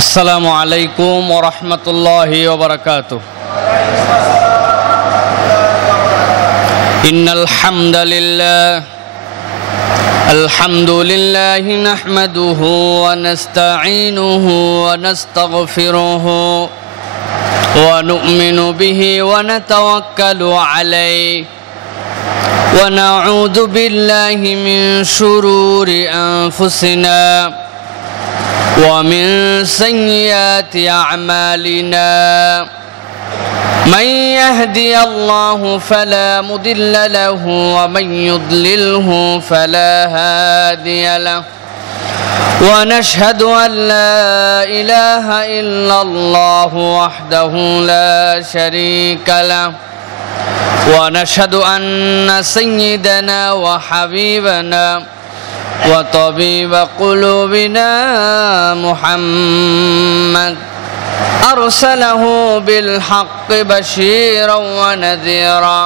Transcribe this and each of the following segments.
আসসালামু আলাইকুম ওয়া রাহমাতুল্লাহি ওয়া বারাকাতুহু। ইন্নাল হামদালিল্লাহি নাহমাদুহু ওয়া নাস্তাঈনুহু ওয়া নাস্তাগফিরুহু ওয়া নু'মিনু বিহি ওয়া নাতাওয়াক্কালু আলাইহি ওয়া নাউযু বিল্লাহি মিন শুরুরি আনফুসিনা ومن سيئات أعمالنا من يهدي الله فلا مضل له ومن يضلله فلا هادي له ونشهد أن لا إله إلا الله وحده لا شريك له ونشهد أن سيدنا وحبيبنا وطبيب قلوبنا محمد أرسله بالحق بشيرا ونذيرا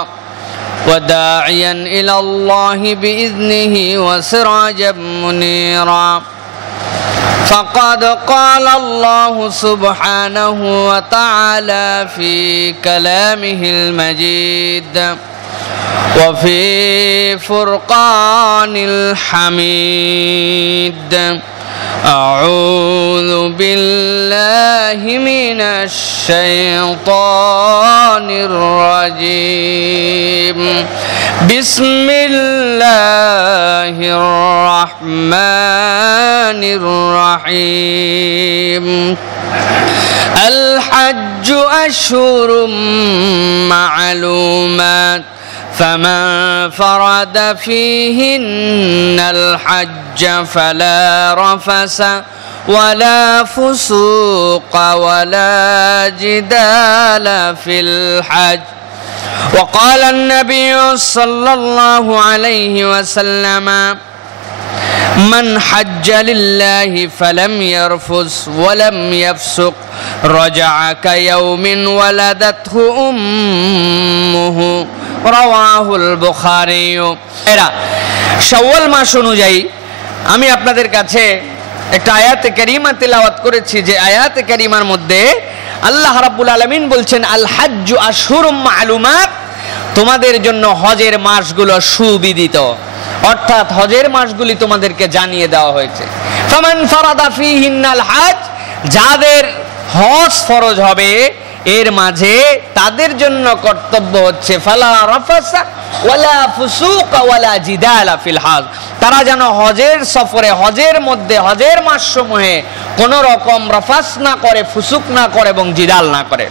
وداعيا إلى الله بإذنه وسراجا منيرا فقد قال الله سبحانه وتعالى في كلامه المجيد وفي فرقان الحميد أعوذ بالله من الشيطان الرجيم بسم الله الرحمن الرحيم الحج أشهر معلومات فمن فرد فيهن الحج فلا رفث ولا فسوق ولا جدال في الحج وقال النبي صلى الله عليه وسلم من حج لله فلم يرفث ولم يفسق رجع كيوم ولدته أمه রাওয়াহুল বুখারী। এরা শাওয়াল মাস অনুযায়ী আমি আপনাদের কাছে একটা আয়াতে কারিমা তেলাওয়াত করেছি, যে আয়াতে কারিমার মধ্যে আল্লাহ রাব্বুল আলামিন বলছেন আল হাজ্জু আশহুরুম মা'লুমাত, তোমাদের জন্য হজের মাসগুলো সুবিদিত, অর্থাৎ হজের মাসগুলি তোমাদেরকে জানিয়ে দেওয়া হয়েছে। ফামান ফারাদা ফীহিন্নাল হজ, যাদের হজ ফরজ হবে এর মাঝে তাদের জন্য কর্তব্য হচ্ছে ফালা রাফাসা ওয়ালা ফুসুকা ওয়ালা জিদালা ফিল হজ, তারা যেন হজের সফরে, হজের মধ্যে, হজের মাসসমূহে কোনো রকম রাফাস না করে, ফুসুক না করে এবং জিদাল না করে।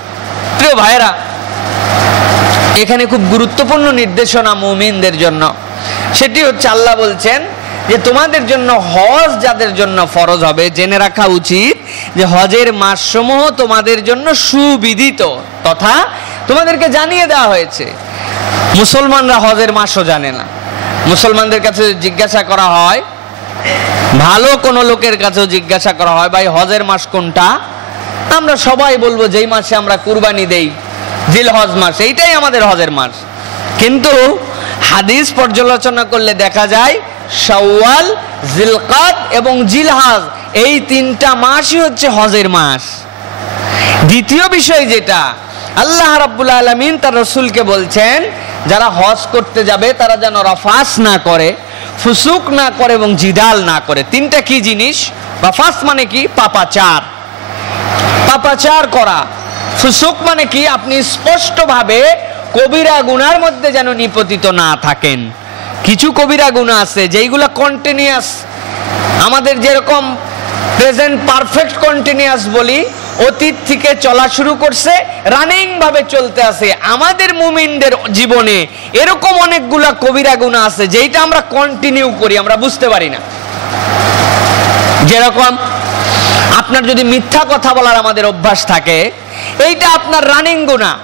প্রিয় ভাইরা, এখানে খুব গুরুত্বপূর্ণ নির্দেশনা মুমিনদের জন্য, সেটি হচ্ছে আল্লাহ বলছেন যে তোমাদের জন্য হজ যাদের জন্য ফরজ হবে, জেনে রাখা উচিত যে হজের মাসসমূহ তোমাদের জন্য সুবিদিত তথা তোমাদেরকে জানিয়ে দেওয়া হয়েছে। মুসলমানরা হজের মাসও জানে না। মুসলমানদের কাছে জিজ্ঞাসা করা হয়, ভালো কোনো লোকের কাছেও জিজ্ঞাসা করা হয়, ভাই হজের মাস কোনটা? আমরা সবাই বলবো যেই মাসে আমরা কুরবানি দেই, জিলহজ মাস, এইটাই আমাদের হজের মাস। কিন্তু হাদিস পর্যালোচনা করলে দেখা যায় শাওয়াল, জিলকাদ এবং জিলহজ এই তিনটা মাসই হচ্ছে হজের মাস। দ্বিতীয় বিষয় যেটা, আল্লাহ রাব্বুল আলামিন তার রাসূলকে বলছেন যারা হজ করতে যাবে তারা যেন রাফাস না করে, ফুসুক না করে এবং জিদাল না করে। তিনটা কি জিনিস? রাফাস মানে কি? পাপাচার, পাপাচার করা। ফুসুক মানে কি? আপনি স্পষ্টভাবে কবিরা গুনার মধ্যে যেন নিপতিত না থাকেন। কিছু কবিরা গুনাহ আছে যেইগুলো কন্টিনিউয়াস, আমাদের যেরকম প্রেজেন্ট পারফেক্ট কন্টিনিউয়াস বলি, অতীত থেকে চলা শুরু করছে, রানিং ভাবে চলতে আছে। আমাদের মুমিনদের জীবনে এরকম অনেকগুলা কবিরা গুনাহ আছে যেটা আমরা কন্টিনিউ করি, আমরা বুঝতে পারি না। যেরকম আপনার যদি মিথ্যা কথা বলার আমাদের অভ্যাস থাকে, এইটা আপনার রানিং গুনাহ।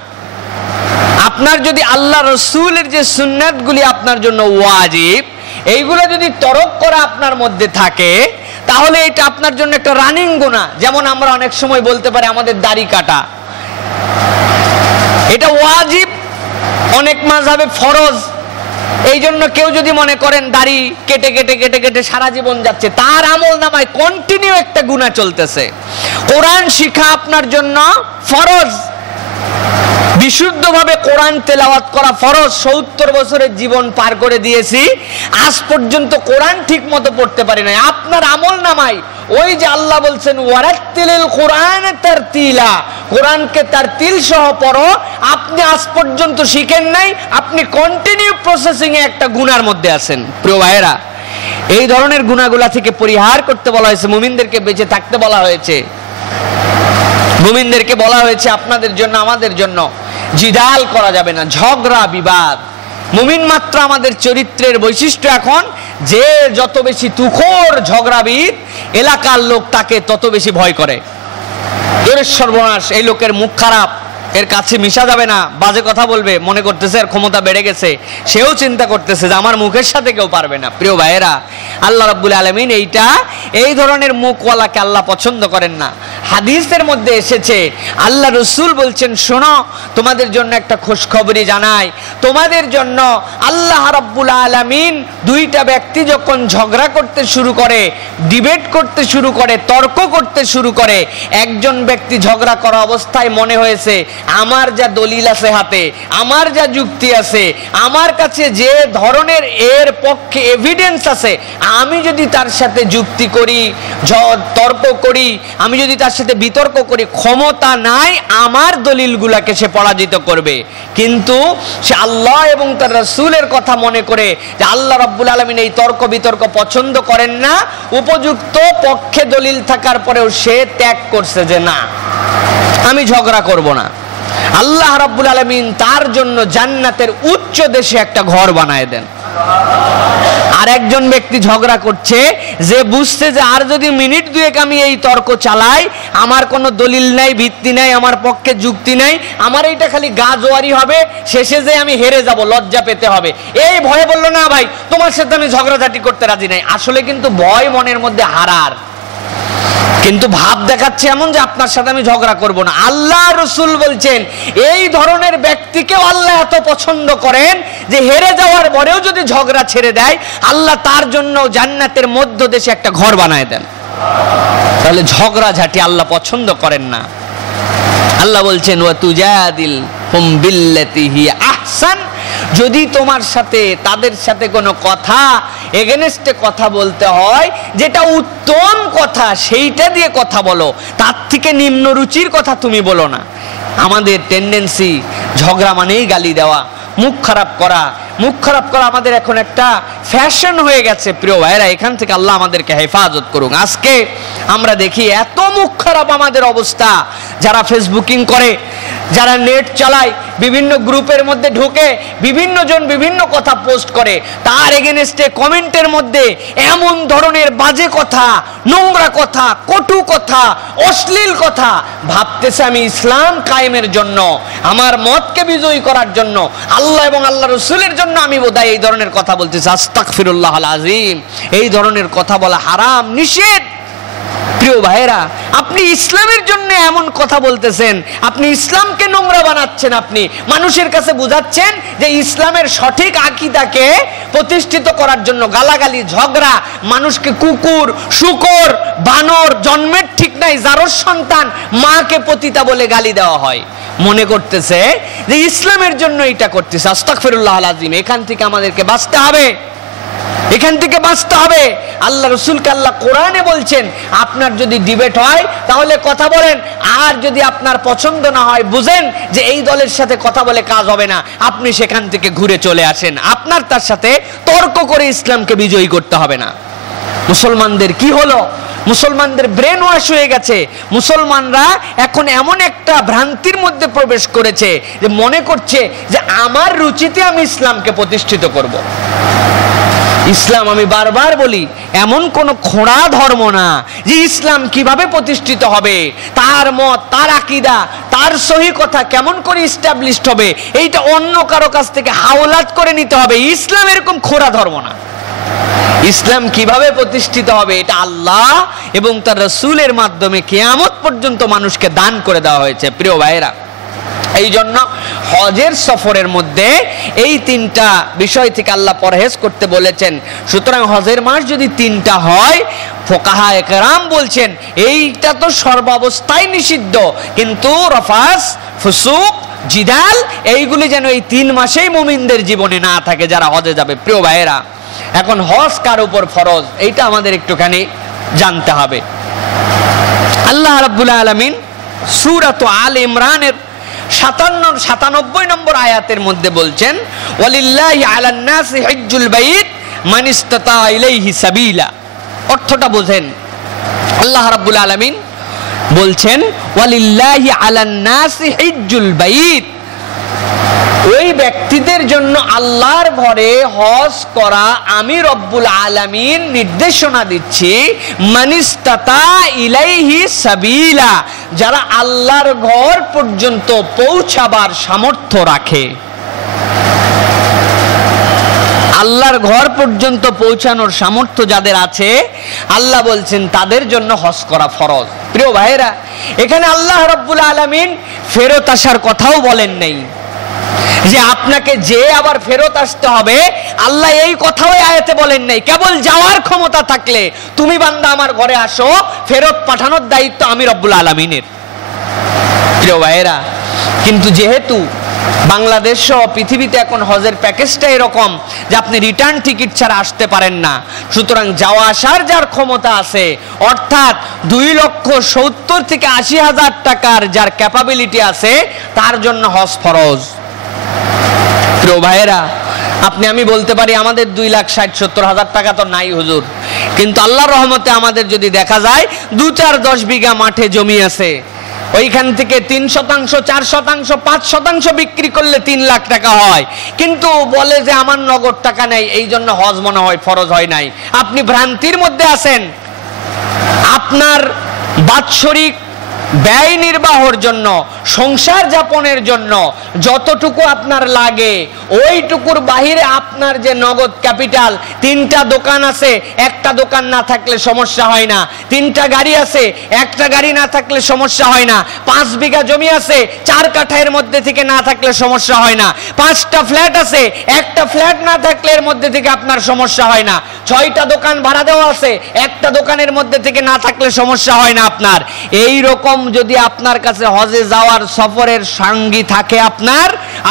আপনার যদি আল্লাহ রাসূলের যে সুন্নাতগুলি আপনার জন্য ওয়াজিব, এইগুলো যদি তরক করা আপনার মধ্যে থাকে, তাহলে এটা আপনার জন্য একটা রানিং গুনাহ। যেমন আমরা অনেক সময় বলতে পারি আমাদের দাড়ি কাটা, এটা ওয়াজিব, অনেক মাযহাবে ফরজ, এই জন্য কেউ যদি মনে করেন দাড়ি কেটে কেটে কেটে কেটে সারা জীবন যাচ্ছে, তার আমলনামায় কন্টিনিউ একটা গুনাহ চলতেছে। কোরআন শিখা আপনার জন্য ফরজ, বিশুদ্ধভাবে কোরআন তেলাওয়াত করা ফরজ। 70 বছরের জীবন পার করে দিয়েছি, আজ পর্যন্ত কোরআন ঠিক মতো পড়তে পারি নাই। আপনার আমলনামায় ওই যে আল্লাহ বলছেন ওয়ারাত্তিলিল কোরআন তারতিলা, কোরআনকে তারতিল সহ পড়ো, আপনি আজ পর্যন্ত শিখেন নাই, আপনি কন্টিনিউ প্রসেসিং এ একটা গুনার মধ্যে আছেন। প্রিয় ভাইয়েরা, এই ধরনের গুনাহগুলা থেকে পরিহার করতে বলা হয়েছে, মুমিনদেরকে বেঁচে থাকতে বলা হয়েছে, মুমিনদেরকে বলা হয়েছে আপনাদের জন্য আমাদের জন্য জিদাল করা যাবে না, ঝগড়া বিবাদ। মুমিন মাত্র আমাদের চরিত্রের বৈশিষ্ট্য এখন যে যত বেশি তুখোর ঝগড়াবিদ, এলাকার লোক তাকে তত বেশি ভয় করে। এর সর্বনাশ, এই লোকের মুখ খারাপ, এর কাছে মিশা যাবে না, বাজে কথা বলবে, মনে করতেছে এর ক্ষমতা বেড়ে গেছে, সেও চিন্তা করতেছে যে আমার মুখের সাথে কেউ পারবে না। প্রিয় ভাইয়েরা, আল্লাহ রাব্বুল আলামিন এই ধরনের মুখওয়ালাকে আল্লাহ পছন্দ করেন না। হাদিসের মধ্যে এসেছে, আল্লাহ রসুল বলছেন, শোনো তোমাদের জন্য একটা খুশখবরি জানাই, তোমাদের জন্য আল্লাহ রাব্বুল আলামিন দুইটা ব্যক্তি যখন ঝগড়া করতে শুরু করে, ডিবেট করতে শুরু করে, তর্ক করতে শুরু করে, একজন ব্যক্তি ঝগড়া করা অবস্থায় মনে হয়েছে আমার যা দলিল আছে হাতে, আমার যা যুক্তি আছে, আমার কাছে যে ধরনের এর পক্ষে এভিডেন্স আছে, আমি যদি তার সাথে যুক্তি করি, তর্ক করি, আমি যদি তার সাথে বিতর্ক করি, ক্ষমতা নাই আমার দলিলগুলাকে সে পরাজিত করবে। কিন্তু সে আল্লাহ এবং তার রাসূলের কথা মনে করে যে আল্লাহ রাব্বুল আলামিন এই তর্ক বিতর্ক পছন্দ করেন না, উপযুক্ত পক্ষে দলিল থাকার পরেও সে ত্যাগ করছে যে না, আমি ঝগড়া করব না। আল্লাহ রাব্বুল আলামিন তার জন্য জান্নাতের উচ্চ দেশে একটা ঘর বানায় দেন। আর একজন ব্যক্তি ঝগড়া করছে, যে বুঝছে যে আর যদি মিনিট দুয়েক আমি এই তর্ক চালাই, আমার কোনো দলিল নাই, ভিত্তি নাই, আমার পক্ষে যুক্তি নাই, আমার এইটা খালি গা জোয়ারি হবে, শেষে যে আমি হেরে যাব, লজ্জা পেতে হবে, এই ভয়ে বললো না ভাই তোমার সাথে আমি ঝগড়াঝাটি করতে রাজি নাই। আসলে কিন্তু ভয় মনের মধ্যে হারার, কিন্তু ভাব দেখাচ্ছে এমন যে আপনার সাথে আমি ঝগড়া করব না। আল্লাহ রসুল বলছেন এই ধরনের ব্যক্তিকেও আল্লাহ এত পছন্দ করেন যে হেরে যাওয়ার পরেও যদি ঝগড়া ছেড়ে দেয়, আল্লাহ তার জন্য জান্নাতের মধ্য দেশে একটা ঘর বানায় দেন। তাহলে ঝগড়াঝাটি আল্লাহ পছন্দ করেন না। আল্লাহ বলছেন ওয়া তুজাদিল হুম বিল্লাতি হিয়া আহসান, যদি তোমার সাথে তাদের সাথে কোনো কথা এগেনস্টে কথা বলতে হয়, যেটা উত্তম কথা সেইটা দিয়ে কথা বলো, তার থেকে নিম্ন রুচির কথা তুমি বলো না। আমাদের টেন্ডেন্সি ঝগড়া মানেই গালি দেওয়া, মুখ খারাপ করা। মুখ খারাপ করা আমাদের এখন একটা ফ্যাশন হয়ে গেছে। প্রিয় ভাইরা, এখান থেকে আল্লাহ আমাদেরকে হেফাজত করুন। আজকে আমরা দেখি এত মুখ খারাপ আমাদের অবস্থা, যারা ফেসবুকিং করে, যারা নেট চালায়, বিভিন্ন গ্রুপের মধ্যে ঢুকে বিভিন্ন জন বিভিন্ন কথা পোস্ট করে, তার এগেনস্টে কমেন্টের মধ্যে এমন ধরনের বাজে কথা, নোংরা কথা, কটু কথা, অশ্লীল কথা, ভাবতেছে আমি ইসলাম কায়েমের জন্য, আমার মতকে বিজয়ী করার জন্য, আল্লাহ এবং আল্লাহ রসুলের জন্য আমি বোধহয় এই ধরনের কথা বলতেছি। আস্তাগফিরুল্লাহল আযীম। এই ধরনের কথা বলা হারাম, নিষেধ। প্রিয় ভাইরা, আপনি ইসলামের জন্য এমন কথা বলতেছেন, আপনি ইসলামকে নোংরা বানাচ্ছেন, আপনি মানুষের কাছে বুঝাচ্ছেন যে ইসলামের সঠিক আকীদাকে প্রতিষ্ঠিত করার জন্য গালাগালি, ঝগড়া, মানুষকে কুকুর, শূকর, বানর, জন্মের ঠিক নাই, জারজ সন্তান, মাকে পতিতা বলে গালি দেওয়া হয়, মনে করতেছে যে ইসলামের জন্য এটা করতেছে। আস্তাগফিরুল্লাহল আযীম। এখান থেকে আমাদেরকে বাঁচতে হবে, এখান থেকে বাঁচতে হবে। আল্লাহ রসুলকে আল্লাহ কোরআনে বলছেন আপনার যদি ডিবেট হয় তাহলে কথা বলেন, আর যদি আপনার পছন্দ না হয়, বুঝেন যে এই দলের সাথে কথা বলে কাজ হবে না, আপনি সেখান থেকে ঘুরে চলে আসেন। আপনার তার সাথে তর্ক করে ইসলামকে বিজয়ী করতে হবে না। মুসলমানদের কি হলো? মুসলমানদের ব্রেন ওয়াশ হয়ে গেছে। মুসলমানরা এখন এমন একটা ভ্রান্তির মধ্যে প্রবেশ করেছে যে মনে করছে যে আমার রুচিতে আমি ইসলামকে প্রতিষ্ঠিত করব। ইসলাম, আমি বারবার বলি, এমন কোন খোঁড়া ধর্ম না যে ইসলাম কিভাবে প্রতিষ্ঠিত হবে, তার মত, তার আকীদা, তার সহি কথা কেমন করে এস্টাবলিশড হবে, এইটা অন্য কারো কাছ থেকে হাওলাত করে নিতে হবে। ইসলাম এরকম খোঁড়া ধর্ম না। ইসলাম কিভাবে প্রতিষ্ঠিত হবে এটা আল্লাহ এবং তার রাসূলের মাধ্যমে কিয়ামত পর্যন্ত মানুষকে দান করে দেওয়া হয়েছে। প্রিয় ভাইরা, এই জন্য হজের সফরের মধ্যে এই তিনটা বিষয় থেকে আল্লাহ পরহেজ করতে বলেছেন। সুতরাং হজের মাস যদি তিনটা হয়, ফুকাহায়ে কেরাম বলছেন এইটা তো সর্বাবস্থায় নিষিদ্ধ, কিন্তু রফাস, ফুসুক, জিদাল এইগুলি যেন এই 3 মাসেই মুমিনদের জীবনে না থাকে যারা হজে যাবে। প্রিয় ভাইয়েরা, এখন হজ কার উপর ফরজ এইটা আমাদের একটুখানি জানতে হবে। আল্লাহ রাব্বুল আলামিন সূরাত আল ইমরানের 97 নম্বর আয়াতের মধ্যে বলছেন, ওয়ালিল্লাহি আলান নাসি হিজ্জুল বাইত মান ইসতাতা ইলাইহি সাবিলা। অর্থটা বোঝেন। আল্লাহ রাব্বুল আলামিন বলছেন ওয়ালিল্লাহি আলান নাসি হিজ্জুল বাইত, ওই ব্যক্তিদের জন্য আল্লাহর ঘরে হজ করা আমি রব্বুল আলামিন নির্দেশনা দিচ্ছি, মানিস্তাতা ইলাইহি সাবিলা, যারা আল্লাহর ঘর পর্যন্ত পৌঁছাবার সামর্থ্য রাখে। আল্লাহর ঘর পর্যন্ত পৌঁছানোর সামর্থ্য যাদের আছে, আল্লাহ বলছেন তাদের জন্য হজ করা ফরজ। প্রিয় ভাইয়েরা, এখানে আল্লাহ রব্বুল আলামিন ফেরত আসার কথাও বলেন নাই, যে আপনাকে যে আবার ফেরত আসতে হবে, আল্লাহ এই কথাও আয়াতে বলেন নাই। কেবল যাওয়ার ক্ষমতা থাকলে তুমি বান্দা আমার ঘরে আসো, ফেরত পাঠানোর দায়িত্ব আমি রব্বুল আলামিনের। প্রিয় ভাইয়েরা, কিন্তু যেহেতু বাংলাদেশ সহ পৃথিবীতে এখন হজের প্যাকেজটা এরকম যে আপনি রিটার্ন টিকিট ছাড়া আসতে পারেন না, সুতরাং যাওয়া আসার যার ক্ষমতা আছে, অর্থাৎ 2,70,000 থেকে 80,000 টাকার যার ক্যাপাবিলিটি আছে, তার জন্য হজ ফরজ। প্রিয় ভাইয়েরা, আমি বলতে পারি আমাদের 2,60,70,000 টাকা তো নাই হুজুর, কিন্তু আল্লাহর রহমতে আমাদের যদি দেখা যায় 2-4-10 বিঘা মাঠে জমি আছে, ওইখান থেকে 3%, 4%, 5% বিক্রি করলে 3 লাখ টাকা হয়, কিন্তু বলে যে আমার নগদ টাকা নেই, এই জন্য হজ মনে হয় ফরজ হয় নাই। আপনি ভ্রান্তির মধ্যে আছেন। আপনার বাৎসরিক ব্যয় নির্বাহের জন্য, সংসার যাপনের জন্য যতটুকু আপনার লাগে, ওইটুকুর বাহিরে আপনার যে নগদ ক্যাপিটাল, 3টা দোকান আছে, একটা দোকান না থাকলে সমস্যা হয় না, 3টা গাড়ি আছে, একটা গাড়ি না থাকলে সমস্যা হয় না, 5 বিঘা জমি আছে, 4 কাঠার মধ্যে থেকে না থাকলে সমস্যা হয় না, 5টা ফ্ল্যাট আছে, একটা ফ্ল্যাট না থাকলে এর মধ্যে থেকে আপনার সমস্যা হয় না, 6টা দোকান ভাড়া দেওয়া আছে, একটা দোকানের মধ্যে থেকে না থাকলে সমস্যা হয় না আপনার। এই রকম যদি আপনার কাছে হজে যাওয়ার সফরের সঙ্গী থাকে,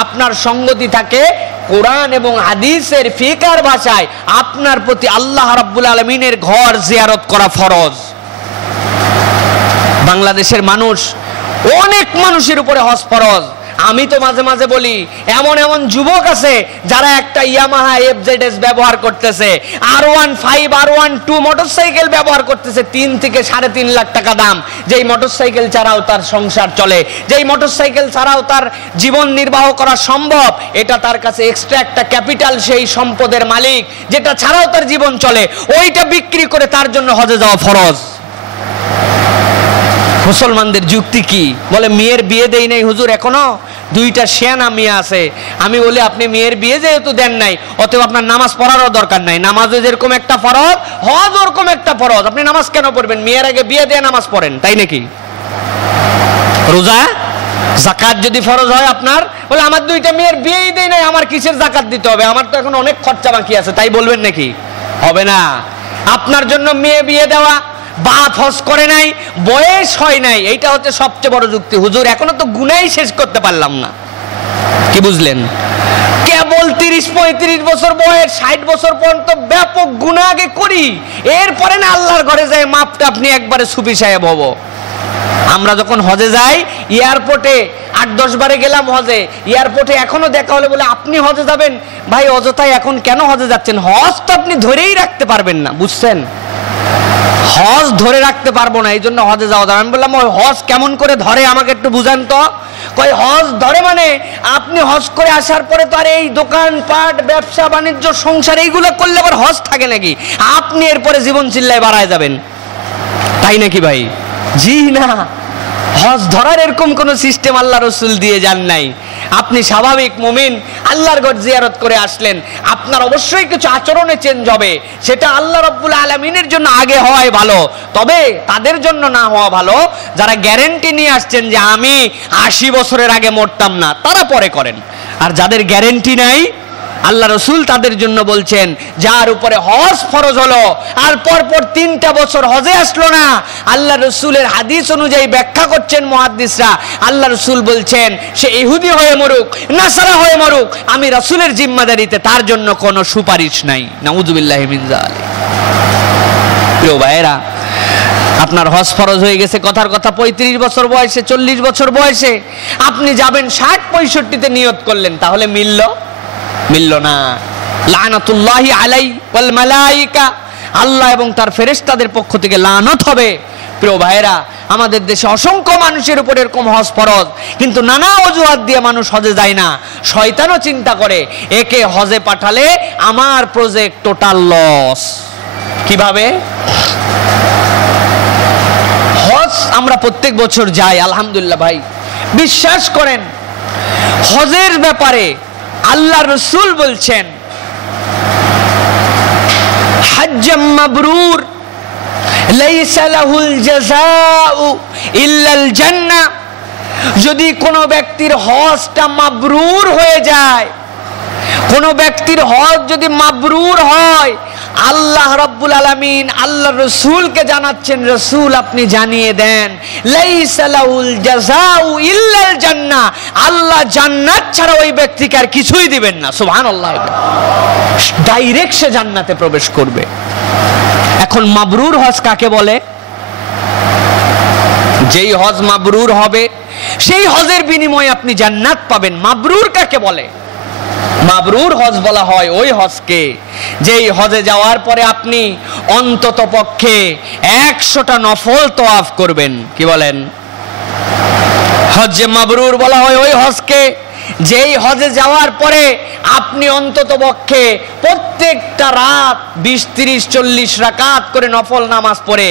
আপনার সঙ্গতি থাকে, কোরআন এবং হাদিসের ফিকার ভাষায় আপনার প্রতি আল্লাহ রাব্বুল আলামিনের ঘর জিয়ারত করা ফরজ। বাংলাদেশের মানুষ, অনেক মানুষের উপরে হজ ফরজ। আমি তো মাঝে মাঝে বলি, এমন এমন যুবক আছে যারা একটা ইয়ামাহা FZS ব্যবহার করতেছে, R15, R12 মোটরসাইকেল ব্যবহার করতেছে, 3 থেকে 3.5 লাখ টাকা দাম, যেই মোটরসাইকেল ছাড়াও তার সংসার চলে, যেই মোটরসাইকেল ছাড়াও তার জীবন নির্বাহ করা সম্ভব, এটা তার কাছে এক্সট্রা একটা ক্যাপিটাল, সেই সম্পদের মালিক, যেটা ছাড়াও তার জীবন চলে, ওইটা বিক্রি করে তার জন্য হজে যাওয়া ফরজ। মুসলমানদের যুক্তি কি? বলে মেয়ের বিয়ে দেই নাই হুজুর, এখনো 2টা শিয়ানা মেয়ে আছে। আমি বলি আপনি মেয়ের বিয়ে যেহেতু দেন নাই, অতএব আপনার নামাজ পড়ারও দরকার নাই। নামাজও যেরকম একটা ফরজ, হজ ওরকম একটা ফরজ। আপনি নামাজ কেন পড়বেন? মেয়ের আগে বিয়ে দিয়ে নামাজ পড়েন, তাই নাকি? রোজা, যাকাত যদি ফরজ হয় আপনার, বলে আমার 2টা মেয়ের বিয়েই দেই নাই, আমার কিসের যাকাত দিতে হবে? আমার তো এখন অনেক খরচা বাকি আছে, তাই বলবেন নাকি? হবে না। আপনার জন্য মেয়ে বিয়ে দেওয়া, বাপ হজ করে নাই, বয়স হয় নাই, এইটা হচ্ছে সবচেয়ে বড় যুক্তি। হুজুর এখনো তো গুনাই শেষ করতে পারলাম না। কি বুঝলেন? কেবল 30-35 বছর বয়স, 60 বছর পর্যন্ত ব্যাপক গুনাহ আগে করি, এরপরে না আল্লাহর ঘরে যায় মাপটা আপনি একবারে সুফি সাহেব হব। আমরা যখন হজে যাই, এয়ারপোর্টে 8-10 বারে গেলাম হজে, এয়ারপোর্টে এখনো দেখা হলে বলে আপনি হজে যাবেন? ভাই অযথায় এখন কেন হজে যাচ্ছেন? হজ তো আপনি ধরেই রাখতে পারবেন না, বুঝছেন? হজ ধরে রাখতে পারবো না, এই জন্য হজে যাওয়া যাবে। আমি বললাম ওই হজ কেমন করে ধরে আমাকে একটু বুঝান তো। কই হজ ধরে মানে আপনি হজ করে আসার পরে তো আর এই দোকান পাট, ব্যবসা বাণিজ্য, সংসার এইগুলো করলে আবার হজ থাকে নাকি? আপনি এরপরে জীবন চিল্লায় বাড়ায় যাবেন, তাই নাকি ভাই? জি না, হজ ধরার এরকম কোন সিস্টেম আল্লাহ রসুল দিয়ে যান নাই। আপনি স্বাভাবিক মুমিন, আল্লাহর ঘর জিয়ারত করে আসলেন, আপনার অবশ্যই কিছু আচরণে চেঞ্জ হবে, সেটা আল্লাহ রাব্বুল আলামিনের জন্য আগে হওয়াই ভালো। তবে তাদের জন্য না হওয়া ভালো যারা গ্যারেন্টি নিয়ে আসছেন যে আমি 80 বছরের আগে মরতাম না, তারা পরে করেন। আর যাদের গ্যারেন্টি নাই, আল্লাহ রসুল তাদের জন্য বলছেন যার উপরে হজ ফরজ হলো আর পরপর 3টা বছর হজে আসলো না, আল্লাহ রসুলের হাদিস অনুযায়ী ব্যাখ্যা করছেন মুহাদ্দিসরা, আল্লাহ রসুল বলছেন সে ইহুদি হয়ে মরুক, নাসারা হয়ে মরুক, আমি রসুলের জিম্মাদারিতে তার জন্য কোনো সুপারিশ নাই। নাউযুবিল্লাহি মিন যালিক। প্রিয় ভাইয়েরা, আপনার হজ ফরজ হয়ে গেছে কথার কথা 35 বছর বয়সে, 40 বছর বয়সে আপনি যাবেন, 60-65-তে নিয়ত করলেন, তাহলে মিলল না। লানাতুল্লাহি আলাই ওয়াল মালাইকা, আল্লাহ এবং তার ফেরেশতাদের পক্ষ থেকে লানত হবে। প্রিয় ভাইয়েরা, আমাদের দেশে অসংখ্য মানুষের উপর এরকম হজ ফরজ, কিন্তু নানা অজুহাত দিয়ে মানুষ হজে যায় না। শয়তানও চিন্তা করে একে হজে পাঠালে আমার প্রজেক্ট টোটাল লস। কিভাবে? হজ আমরা প্রত্যেক বছর যাই, আলহামদুলিল্লাহ ভাই, বিশ্বাস করেন হজের ব্যাপারে আল্লাহ রসুল বলছেন হাজ্জাম মাবরুর লাইসা লাহুল জাযাউ ইল্লাল জান্নাহ। যদি কোনো ব্যক্তির হজটা মাবরুর হয়ে যায়, কোনো ব্যক্তির হজ যদি মাবরুর হয়, আল্লাহ রাব্বুল আলামিন আল্লাহ রসুলকে জানাচ্ছেন, রসুল আপনি জানিয়ে দেন লাইসা লাহুল জাযাউ ইল্লাল জান্নাহ, আল্লাহ জান্নাত ছাড়া ওই ব্যক্তিকে আর কিছুই দিবেন না। সুবহানাল্লাহ, ডাইরেক্ট সে জান্নাতে প্রবেশ করবে। এখন মাবরুর হজ কাকে বলে? যেই হজ মাবরুর হবে সেই হজের বিনিময়ে আপনি জান্নাত পাবেন। মাবরুর কাকে বলে? মাবরুর হজ বলা হয় ওই হজকে যেই হজে যাওয়ার পরে আপনি অন্তত পক্ষে 100টা নফল তওয়াফ করবেন। কি বলেন? হজ্জে মাবরুর বলা হয় ওই হজকে যেই হজে যাওয়ার পরে আপনি অন্তত পক্ষে প্রত্যেকটা রাত 20, 30, 40 রাকাত করে নফল নামাজ পড়ে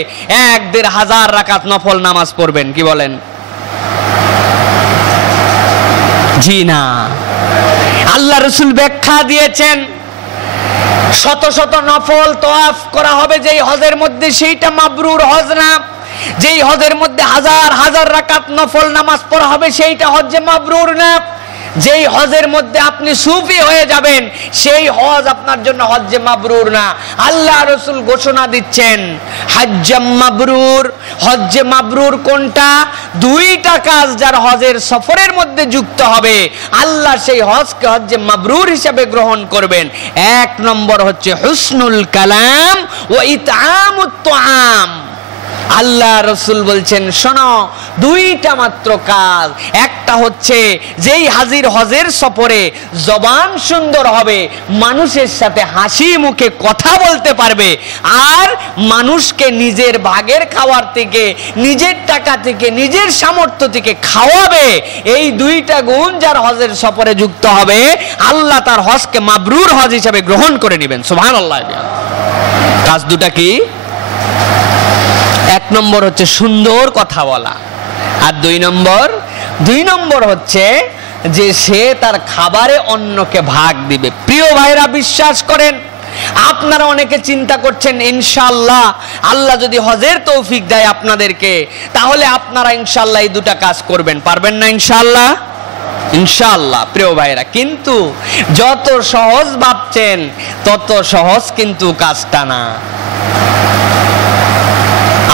1,500 রাকাত নফল নামাজ পড়বেন। কি বলেন? জি না, আল্লাহ রসুল ব্যাখ্যা দিয়েছেন শত শত নফল তওয়াফ করা হবে যেই হজের মধ্যে, সেইটা মাবরুর হজ না। যেই হজের মধ্যে 1000 রাকাত নফল নামাজ পড়া হবে সেইটা হজ্জে মাবরুর না। যেই হজের মধ্যে আপনি সুফি হয়ে যাবেন সেই হজ আপনার জন্য হজ্জে মাবরুর না। আল্লাহ রসুল ঘোষণা দিচ্ছেন হজ্জাম মাবরুর। হজ্জে মাবরুর কোনটা? 2টা কাজ যার হজের সফরের মধ্যে যুক্ত হবে, আল্লাহ সেই হজকে হজ্জে মাবরুর হিসেবে গ্রহণ করবেন। 1 নম্বর হচ্ছে হুসনুল কালাম ও ইতআমুত তুআম। আল্লাহ রসুল বলছেন শোনো, 2টা মাত্র কাজ। একটা হচ্ছে যেই হাজির হজের সফরে জবান সুন্দর হবে, মানুষের সাথে হাসি মুখে কথা বলতে পারবে, আর মানুষকে নিজের ভাগের খাওয়ার থেকে, নিজের টাকা থেকে, নিজের সামর্থ্য থেকে খাওয়াবে। এই 2টা গুণ যার হজের সফরে যুক্ত হবে, আল্লাহ তার হজকে মাবরুর হজ হিসেবে গ্রহণ করে নেবেন। সুবহানাল্লাহ। কাজ 2টা কি? 1 নম্বর হচ্ছে সুন্দর কথা বলা, আর 2 নম্বর হচ্ছে যে সে তার খাবারে অন্যকে ভাগ দিবে। প্রিয় ভাইরা, বিশ্বাস করেন, আপনারা অনেকে চিন্তা করছেন ইনশাআল্লাহ আল্লাহ যদি হজের তৌফিক দেয় আপনাদেরকে, তাহলে আপনারা ইনশাআল্লাহ এই 2টা কাজ করবেন। পারবেন না ইনশাআল্লাহ? ইনশাআল্লাহ। প্রিয় ভাইরা, কিন্তু যত সহজ ভাবছেন তত সহজ কিন্তু কাজটা না।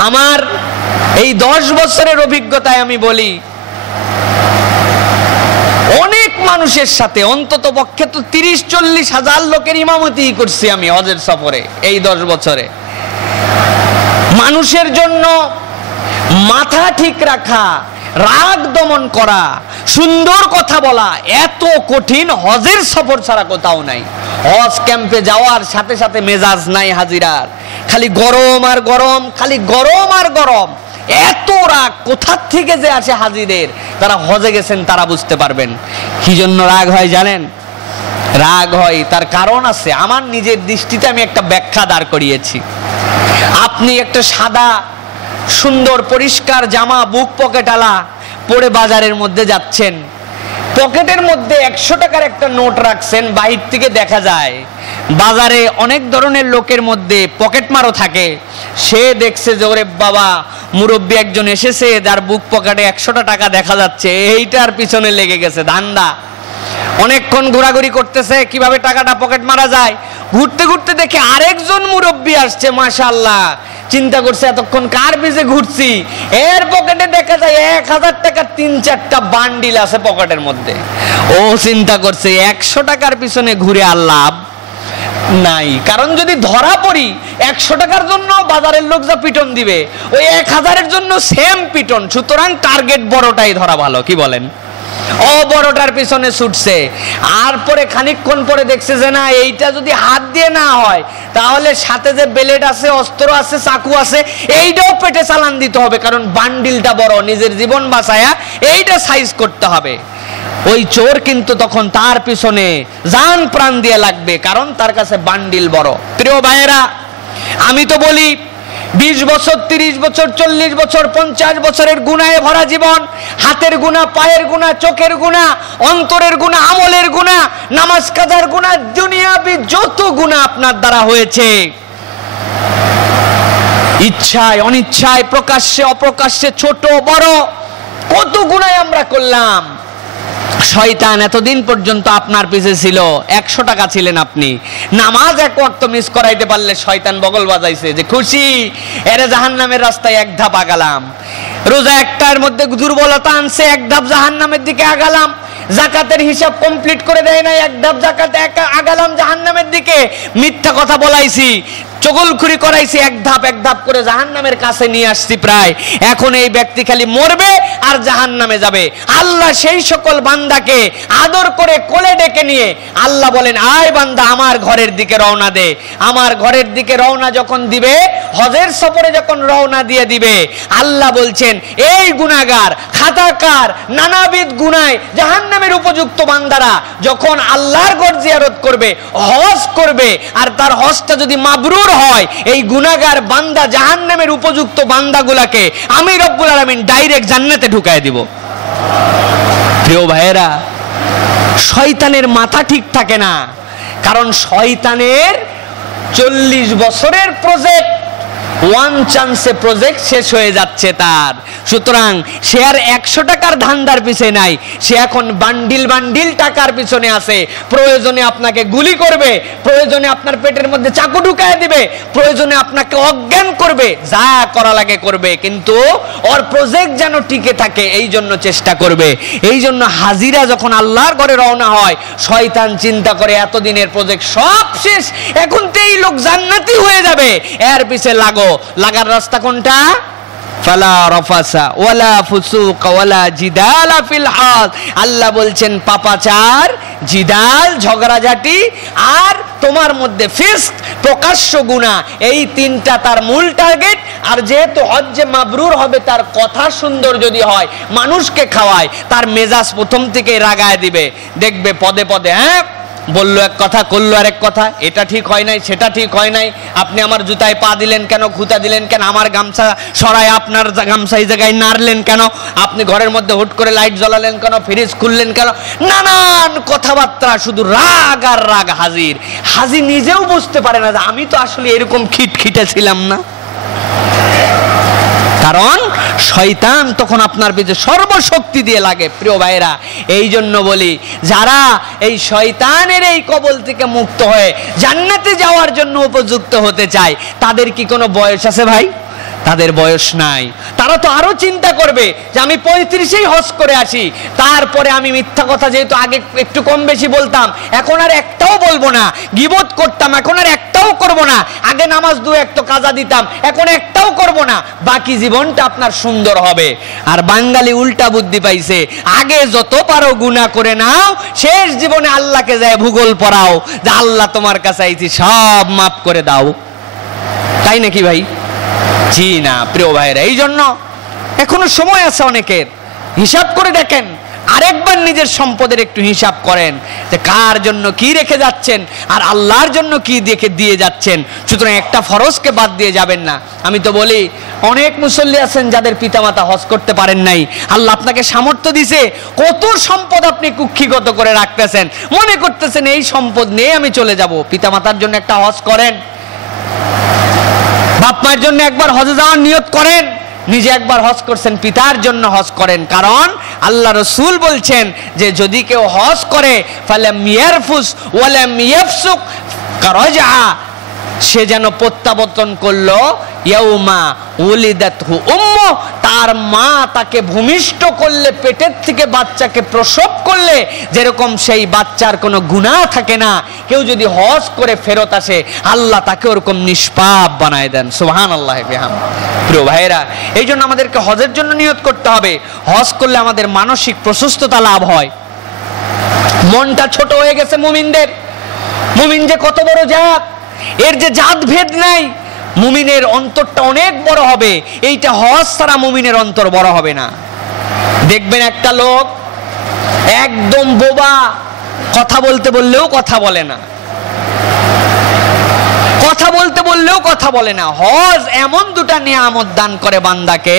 আমার এই 10 বছরের অভিজ্ঞতায় আমি বলি, অনেক মানুষের সাথে অন্তত পক্ষে তো 30-40 হাজার লোকের ইমামতি করছি আমি হজের সফরে এই 10 বছরে। মানুষের জন্য মাথা ঠিক রাখা, রাগ দমন করা, সুন্দর কথা বলা এত কঠিন হজের সফর ছাড়া কোথাও নাই। হজ ক্যাম্পে যাওয়ার সাথে সাথে মেজাজ নাই হাজিরার, খালি গরম আর গরম, খালি গরম আর গরম। এত রাগ কোথার থেকে যে আসে হাজিদের, তারা হজে গেছেন তারা বুঝতে পারবেন। কি জন্য রাগ হয় জানেন? রাগ হয় তার কারণ আছে। আমার নিজের দৃষ্টিতে আমি একটা ব্যাখ্যা দাঁড় করিয়েছি। আপনি একটা সাদা সুন্দর পরিষ্কার জামা বুক পকেটালা পরে বাজারের মধ্যে যাচ্ছেন, পকেটের মধ্যে 100 টাকার একটা নোট রাখছেন, বাহির থেকে দেখা যায় বাজারে অনেক ধরনের লোকের মধ্যে পকেট মারও থাকে। সে দেখছে যে ওরে বাবা, মুরব্বী একজন এসেছে যার বুক পকেটে 100টা টাকা দেখা যাচ্ছে, এইটার পিছনে লেগে গেছে ধান্দা। অনেকক্ষণ ঘোরাঘুরি করতেছে কিভাবে টাকাটা পকেট মারা যায়। ঘুরতে ঘুরতে দেখে আরেকজন মুরব্বী আসছে, মাশাআল্লাহ। চিন্তা করছে এতক্ষণ কার পিছে ঘুরছি, এর পকেটে দেখা যায় 1000 টাকার 3-4টা বান্ডিল আছে পকেটের মধ্যে। ও চিন্তা করছে 100 টাকার পিছনে ঘুরে আর লাভ নাই, কারণ যদি ধরা পড়ি 100 টাকার জন্য বাজারের লোক যা পিটন দিবে, ওই 1000-এর জন্য সেম পিটন। সুতরাং টার্গেট বড়টাই ধরা ভালো, কি বলেন? ও বড়টার পিছনে ছুটছে। আর পরে খানিকক্ষণ পরে দেখছে যে না, এইটা যদি হাত দিয়ে না হয় তাহলে সাথে যে ব্লেড আছে, অস্ত্র আছে, চাকু আছে, এইটাও পেটে চালান দিতে হবে, কারণ বান্ডিলটা বড়, নিজের জীবন বাঁচায়া এইটা সাইজ করতে হবে। ওই চোর কিন্তু তখন তার পিছনে জান প্রাণ দিয়ে লাগবে, কারণ তার কাছে বান্ডিল বড়। প্রিয় ভাইয়েরা, আমি তো বলি 20 বছর, 30 বছর, 40 বছর, 50 বছরের গুনাহে ভরা জীবন, হাতের গুনাহ, পায়ের গুনাহ, চোখের গুনাহ, অন্তরের গুনাহ, আমলের গুনাহ, নামাজ কাজার গুনাহ, দুনিয়াবি যত গুনাহ আপনার দ্বারা হয়েছে, ইচ্ছায় অনিচ্ছায়, প্রকাশ্যে অপ্রকাশ্যে, ছোট বড়, কত গুনাহ আমরা করলাম। শয়তান এতদিন পর্যন্ত আপনার পিছে ছিল, 100 টাকা ছিলেন আপনি, নামাজ এক ওয়াক্ত মিস করাইতে পারলে শয়তান বগল বাজাইছে যে খুশি, এরে জাহান্নামের রাস্তায় এক ধাপ আগালাম। রোজা একটার মধ্যে দুর্বলতা আনছে, এক ধাপ জাহান্নামের দিকে আগালাম। জাকাতের হিসাব কমপ্লিট করে দেয় নাই, এক ধাপ জাকাতে আগালাম জাহান্নামের দিকে। মিথ্যা কথা বলাইছি, চগলখুরি করাইছি, এক ধাপ করে জাহান্নামের কাছে নিয়ে আসছি প্রায়। এখন এই ব্যক্তি খালি মরবে আর জাহান্নামে যাবে। আল্লাহ সেই সকল বান্দাকে আদর করে কোলে ডেকে নিয়ে আল্লাহ বলেন, আয় বান্দা আমার ঘরের দিকে রওনা দে। আমার ঘরের দিকে রওনা যখন দিবে, হজের সফরে যখন রওনা দিয়ে দিবে, আল্লাহ বলছেন এই গুনাহগার, খাতাকার, নানাবিধ গুনায় জাহান্নামের উপযুক্ত বান্দারা যখন আল্লাহর ঘর জিয়ারত করবে, হজ করবে, আর তার হজটা যদি মাবরুর হয়, এই গুনাহগার বান্দা জাহান্নামের উপযুক্ত বান্দাগুলাকে আমি রব্বুল আলামিন ডাইরেক্ট জান্নাতে ঢুকায় দিব। প্রিয় ভাইয়েরা, শয়তানের মাথা ঠিক থাকে না, কারণ শয়তানের 40 বছরের প্রজেক্ট, ওয়ান চান্সে প্রজেক্ট শেষ হয়ে যাচ্ছে তার। সুতরাং সে আর 100 টাকার ধান্দার পিছনে নাই, সে এখন বান্ডিল বান্ডিল টাকার পিছনে আছে। প্রয়োজনে আপনাকে গুলি করবে, প্রয়োজনে আপনার পেটের মধ্যে চাকু ঢুকায় দিবে, প্রয়োজনে আপনাকে অজ্ঞান করবে, যা করা লাগে করবে, কিন্তু ওর প্রজেক্ট যেন টিকে থাকে এই জন্য চেষ্টা করবে। এই জন্য হাজিরা যখন আল্লাহর ঘরে রওনা হয়, শয়তান চিন্তা করে এতদিনের প্রজেক্ট সব শেষ, এখন তো এই লোক জান্নাতি হয়ে যাবে, এর পিছে লাগার রাস্তা কোনটা? ফালা রাফাসা ওয়ালা ফুসুক ওয়ালা জিদাল ফিল হজ। আল্লাহ বলছেন পাপাচার, জিদাল, ঝগড়াঝাটি, আর তোমার মধ্যে ফিস্ক, প্রকাশ্য গুনাহ, এই তিনটা তার মূল টার্গেট। আর যেহেতু হজ্জে মাবরুর হবে, তার কথা সুন্দর যদি হয়, মানুষকে খাওয়ায়, তার মেজাজ প্রথম থেকে রাগায় দিবে। দেখবে পদে পদে বললো এক কথা, করলো আরেক কথা, এটা ঠিক হয় নাই, সেটা ঠিক হয় নাই, আপনি আমার জুতায় পা দিলেন কেন, খুঁতা দিলেন কেন, আমার গামছা সরায় আপনার গামছা এই জায়গায় নাড়লেন কেন, আপনি ঘরের মধ্যে হুট করে লাইট জ্বালালেন কেন, ফ্রিজ খুললেন কেন, নানান কথাবার্তা, শুধু রাগ আর রাগ। হাজি নিজেও বুঝতে পারে না যে আমি তো আসলে এরকম খিটখিটে ছিলাম না, কারণ শয়তান তখন আপনার পিছে সর্বশক্তি দিয়ে লাগে। প্রিয় ভাইরা, এই জন্য বলি, যারা এই শয়তানের এই কবল থেকে মুক্ত হয়ে জান্নাতে যাওয়ার জন্য উপযুক্ত হতে চায়, তাদের কি কোনো বয়স আছে ভাই? তাদের বয়স নাই। তারা তো আরো চিন্তা করবে যে আমি 35এই হজ করে আসি, তারপরে আমি মিথ্যা কথা যেহেতু আগে একটু কম বেশি বলতাম, এখন আর একটাও বলবো না, গীবত করতাম, এখন আর একটাও করব না, আগে নামাজ 2 তো কাজা দিতাম, এখন একটাও করব না, বাকি জীবনটা আপনার সুন্দর হবে। আর বাঙালি উল্টা বুদ্ধি পাইছে, আগে যত পারো গুনাহ করে নাও, শেষ জীবনে আল্লাহকে যায় ভূগোল পড়াও যে আল্লাহ তোমার কাছে আইছি, সব মাফ করে দাও। তাই নাকি ভাই? জি না। প্রিয় ভাইরা, এই জন্য এখনো সময় আছে অনেকের। হিসাব করে দেখেন, আরেকবার নিজের সম্পদের একটু হিসাব করেন যে কার জন্য কি রেখে যাচ্ছেন আর আল্লাহর জন্য কি দিয়ে যাচ্ছেন। সুতরাং একটা ফরজকে বাদ দিয়ে যাবেন না। আমি তো বলি অনেক মুসল্লি আছেন যাদের পিতামাতা হজ করতে পারেন নাই, আল্লাহ আপনাকে সামর্থ্য দিছে, কত সম্পদ আপনি কুক্ষিগত করে রাখতেছেন, মনে করতেছেন এই সম্পদ নিয়ে আমি চলে যাব। পিতামাতার জন্য একটা হজ করেন, বাপ মায়ের জন্য একবার হজে যাওয়ার নিয়ত করেন। নিজে একবার হজ করছেন, পিতার জন্য হজ করেন। কারণ আল্লাহ রাসূল বলছেন যে যদি কেউ হজ করে ফালাম ইয়ারফুস ওয়ালাম ইয়াফসুক কারাজা, সে যেন প্রত্যাবর্তন করলো ইয়াউমা উলিদাতহু উম্মু, তার মা তাকে ভূমিষ্ঠ করলে, পেটের থেকে বাচ্চাকে প্রসব করলে যেরকম সেই বাচ্চার কোনো গুনাহ থাকে না, কেউ যদি হজ করে ফেরত আসে আল্লাহ তাকে ওরকম নিষ্পাপ বানায় দেন। সুবহানাল্লাহ বিহামদিহি। প্রিয় ভাইরা, এই জন্য আমাদেরকে হজের জন্য নিয়ত করতে হবে। হজ করলে আমাদের মানসিক প্রশস্ততা লাভ হয়। মনটা ছোট হয়ে গেছে মুমিনদের। মুমিন যে কত বড় জাত, এর যে জাত ভেদ নাই। মুমিনের অন্তরটা অনেক বড় হবে, এইটা হজ ছাড়া মুমিনের অন্তর বড় হবে না। দেখবেন একটা লোক একদম বোবা, কথা বলতে বললেও কথা বলে না, কথা বলতে বললেও কথা বলে না। হজ এমন দুটা নিয়ামত দান করে বান্দাকে,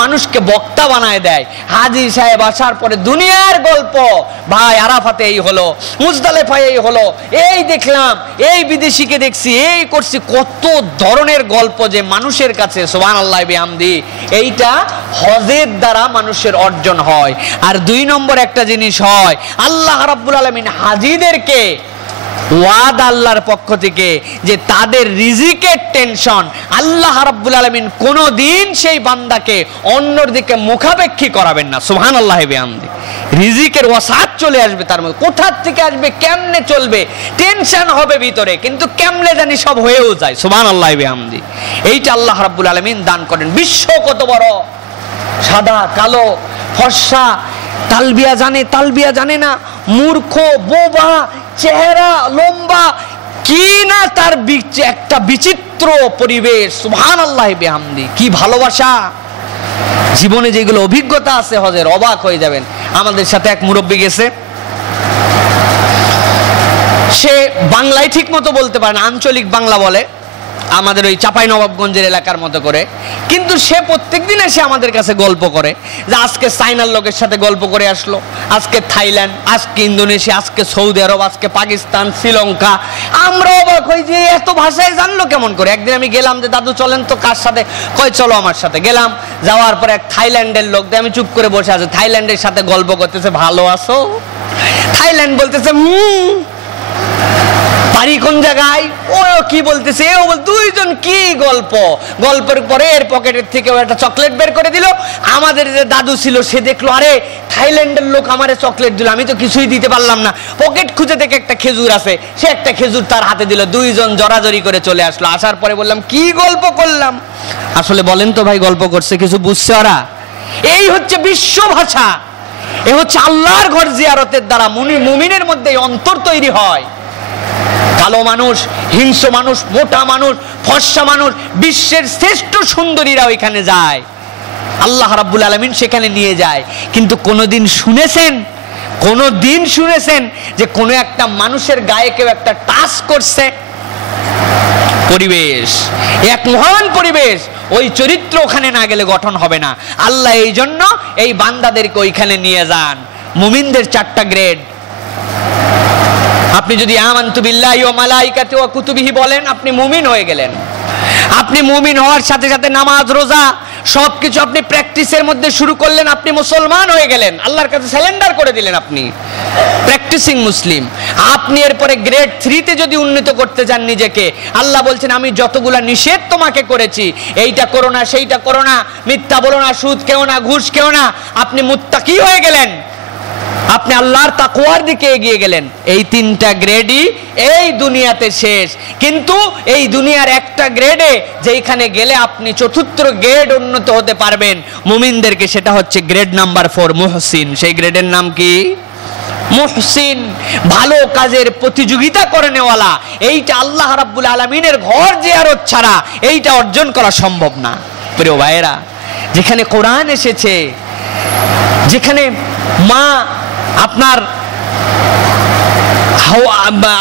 মানুষকে বক্তা বানায় দেয়। হাজী সাহেব আসার পরে দুনিয়ার গল্প, ভাই আরাফাতে এই হলো, মুজদালিফায় এই হলো, এই দেখলাম, এই বিদেশিকে দেখছি, এই করছি, কত ধরনের গল্প যে মানুষের কাছে সুবহানাল্লাহ বিহামদিহি এইটা হজের দ্বারা মানুষের অর্জন হয়। আর 2 নম্বর একটা জিনিস হয়, আল্লাহ রাব্বুল আলামিন হাজীদেরকে ওয়াদা আল্লাহর পক্ষ থেকে যে তাদের রিজিকের টেনশন আল্লাহ রাব্বুল আলামিন কোনোদিন সেই বান্দাকে অন্যর দিকে মুখাপেক্ষী করাবেন না। সুবহানাল্লাহ বিহামদিহি। রিজিকের ওয়াসাত চলে আসবে তার মধ্যে, কোথা থেকে আসবে, কেমনে চলবে, টেনশন হবে ভিতরে, কিন্তু কেমনে জানি সব হয়েও যায়। সুবহানাল্লাহ বিহামদিহি। এইটা আল্লাহ রাব্বুল আলামিন দান করেন। বিশ্ব কত বড়, সাদা কালো ফর্সা, তালবিয়া জানে তালবিয়া জানে না, মূর্খ বোবা, চেহারা লম্বা, কি না তার একটা বিচিত্র পরিবেশ। সুবহানাল্লাহ বিহামদিহি। কি ভালোবাসা। জীবনে যেগুলো অভিজ্ঞতা আছে হজের, অবাক হয়ে যাবেন। আমাদের সাথে এক মুরব্বী গেছে, সে বাংলায় ঠিক মতো বলতে পারে না, আঞ্চলিক বাংলা বলে, আমাদের ওই চাঁপাইনবাবগঞ্জের এলাকার মতো করে, কিন্তু সে প্রত্যেকদিন এসে আমাদের কাছে গল্প করে যে আজকে চায়নার লোকের সাথে গল্প করে আসলো, আজকে থাইল্যান্ড, আজকে ইন্দোনেশিয়া, আজকে সৌদি আরব, আজকে পাকিস্তান, শ্রীলঙ্কা। আমরা অবাক হই যে এত ভাষায় জানলো কেমন করে। একদিন আমি গেলাম যে দাদু চলেন তো, কার সাথে, কয় চলো আমার সাথে। গেলাম, যাওয়ার পর এক থাইল্যান্ডের লোক, আমি চুপ করে বসে আছে, থাইল্যান্ডের সাথে গল্প করতেছে, ভালো আছো? থাইল্যান্ড বলতেছে বাড়ি কোন জায়গায়, ও কি বলতেছে, ও বল, দুইজন কি গল্প। গল্পের পরে এর পকেটের থেকে একটা চকলেট বের করে দিল। আমাদের যে দাদু ছিল সে দেখলো, আরে থাইল্যান্ডের লোক আমারে চকলেট দিল, আমি তো কিছুই দিতে পারলাম না। পকেট খুঁজে দেখে একটা খেজুর আছে, সে একটা খেজুর তার হাতে দিল। দুইজন জড়াজড়ি করে চলে আসলো। আসার পরে বললাম কি গল্প করলাম। আসলে বলেন তো ভাই, গল্প করছে, কিছু বুঝছে ওরা? এই হচ্ছে বিশ্ব ভাষা, এ হচ্ছে আল্লাহর ঘর জিয়ারতের দ্বারা মুমিনের মধ্যে অন্তর তৈরি হয়। কালো মানুষ, হিংস্র মানুষ, মোটা মানুষ, ফর্সা মানুষ, বিশ্বের শ্রেষ্ঠ সুন্দরীরা ওইখানে যায়, আল্লাহ রাব্বুল আলামিন সেখানে নিয়ে যায়। কিন্তু কোনোদিন শুনেছেন যে কোনো একটা মানুষের গায়ে কেউ একটা টাচ করছে? পরিবেশ, এক মহান পরিবেশ, ওই চরিত্র ওখানে না গেলে গঠন হবে না। আল্লাহ এই জন্য এই বান্দাদেরকে ওইখানে নিয়ে যান। মুমিনদের 4টা গ্রেড। আপনি যদি আমানতু বিল্লাহি ওয়া মালাইকাতি ওয়া কুতুবিহি বলেন, আপনি মুমিন হয়ে গেলেন। আপনি মুমিন হওয়ার সাথে সাথে নামাজ, রোজা সবকিছু আপনি প্র্যাকটিসের মধ্যে শুরু করলেন, আপনি মুসলমান হয়ে গেলেন, আল্লাহর কাছে সারেন্ডার করে দিলেন, আপনি প্র্যাকটিসিং মুসলিম। আপনি এরপরে গ্রেড 3-তে যদি উন্নীত করতে চান নিজেকে, আল্লাহ বলছেন আমি যতগুলা নিষেধ তোমাকে করেছি, এইটা করো না, সেইটা করো না, মিথ্যা বলো না, সুদ খেও না, ঘুষ খেও না, আপনি মুত্তাকি হয়ে গেলেন, আপনি আল্লাহর তাকওয়ার দিকে এগিয়ে গেলেন। এই 3টা গ্রেডই এই দুনিয়াতে শেষ। কিন্তু এই দুনিয়ার একটা গ্রেডে যেখানে গেলে আপনি 4র্থ গ্রেড উন্নত হতে পারবেন মুমিনদেরকে, সেটা হচ্ছে গ্রেড নাম্বার 4, মুহসিন। সেই গ্রেডের নাম কি? মুহসিন, ভালো কাজের প্রতিযোগিতা করে নেওয়ালা। এইটা আল্লাহ রাব্বুল আলামিনের ঘর জিয়ারত ছাড়া এইটা অর্জন করা সম্ভব না। প্রিয় ভাইয়েরা, যেখানে কোরআন এসেছে, যেখানে মা আপনার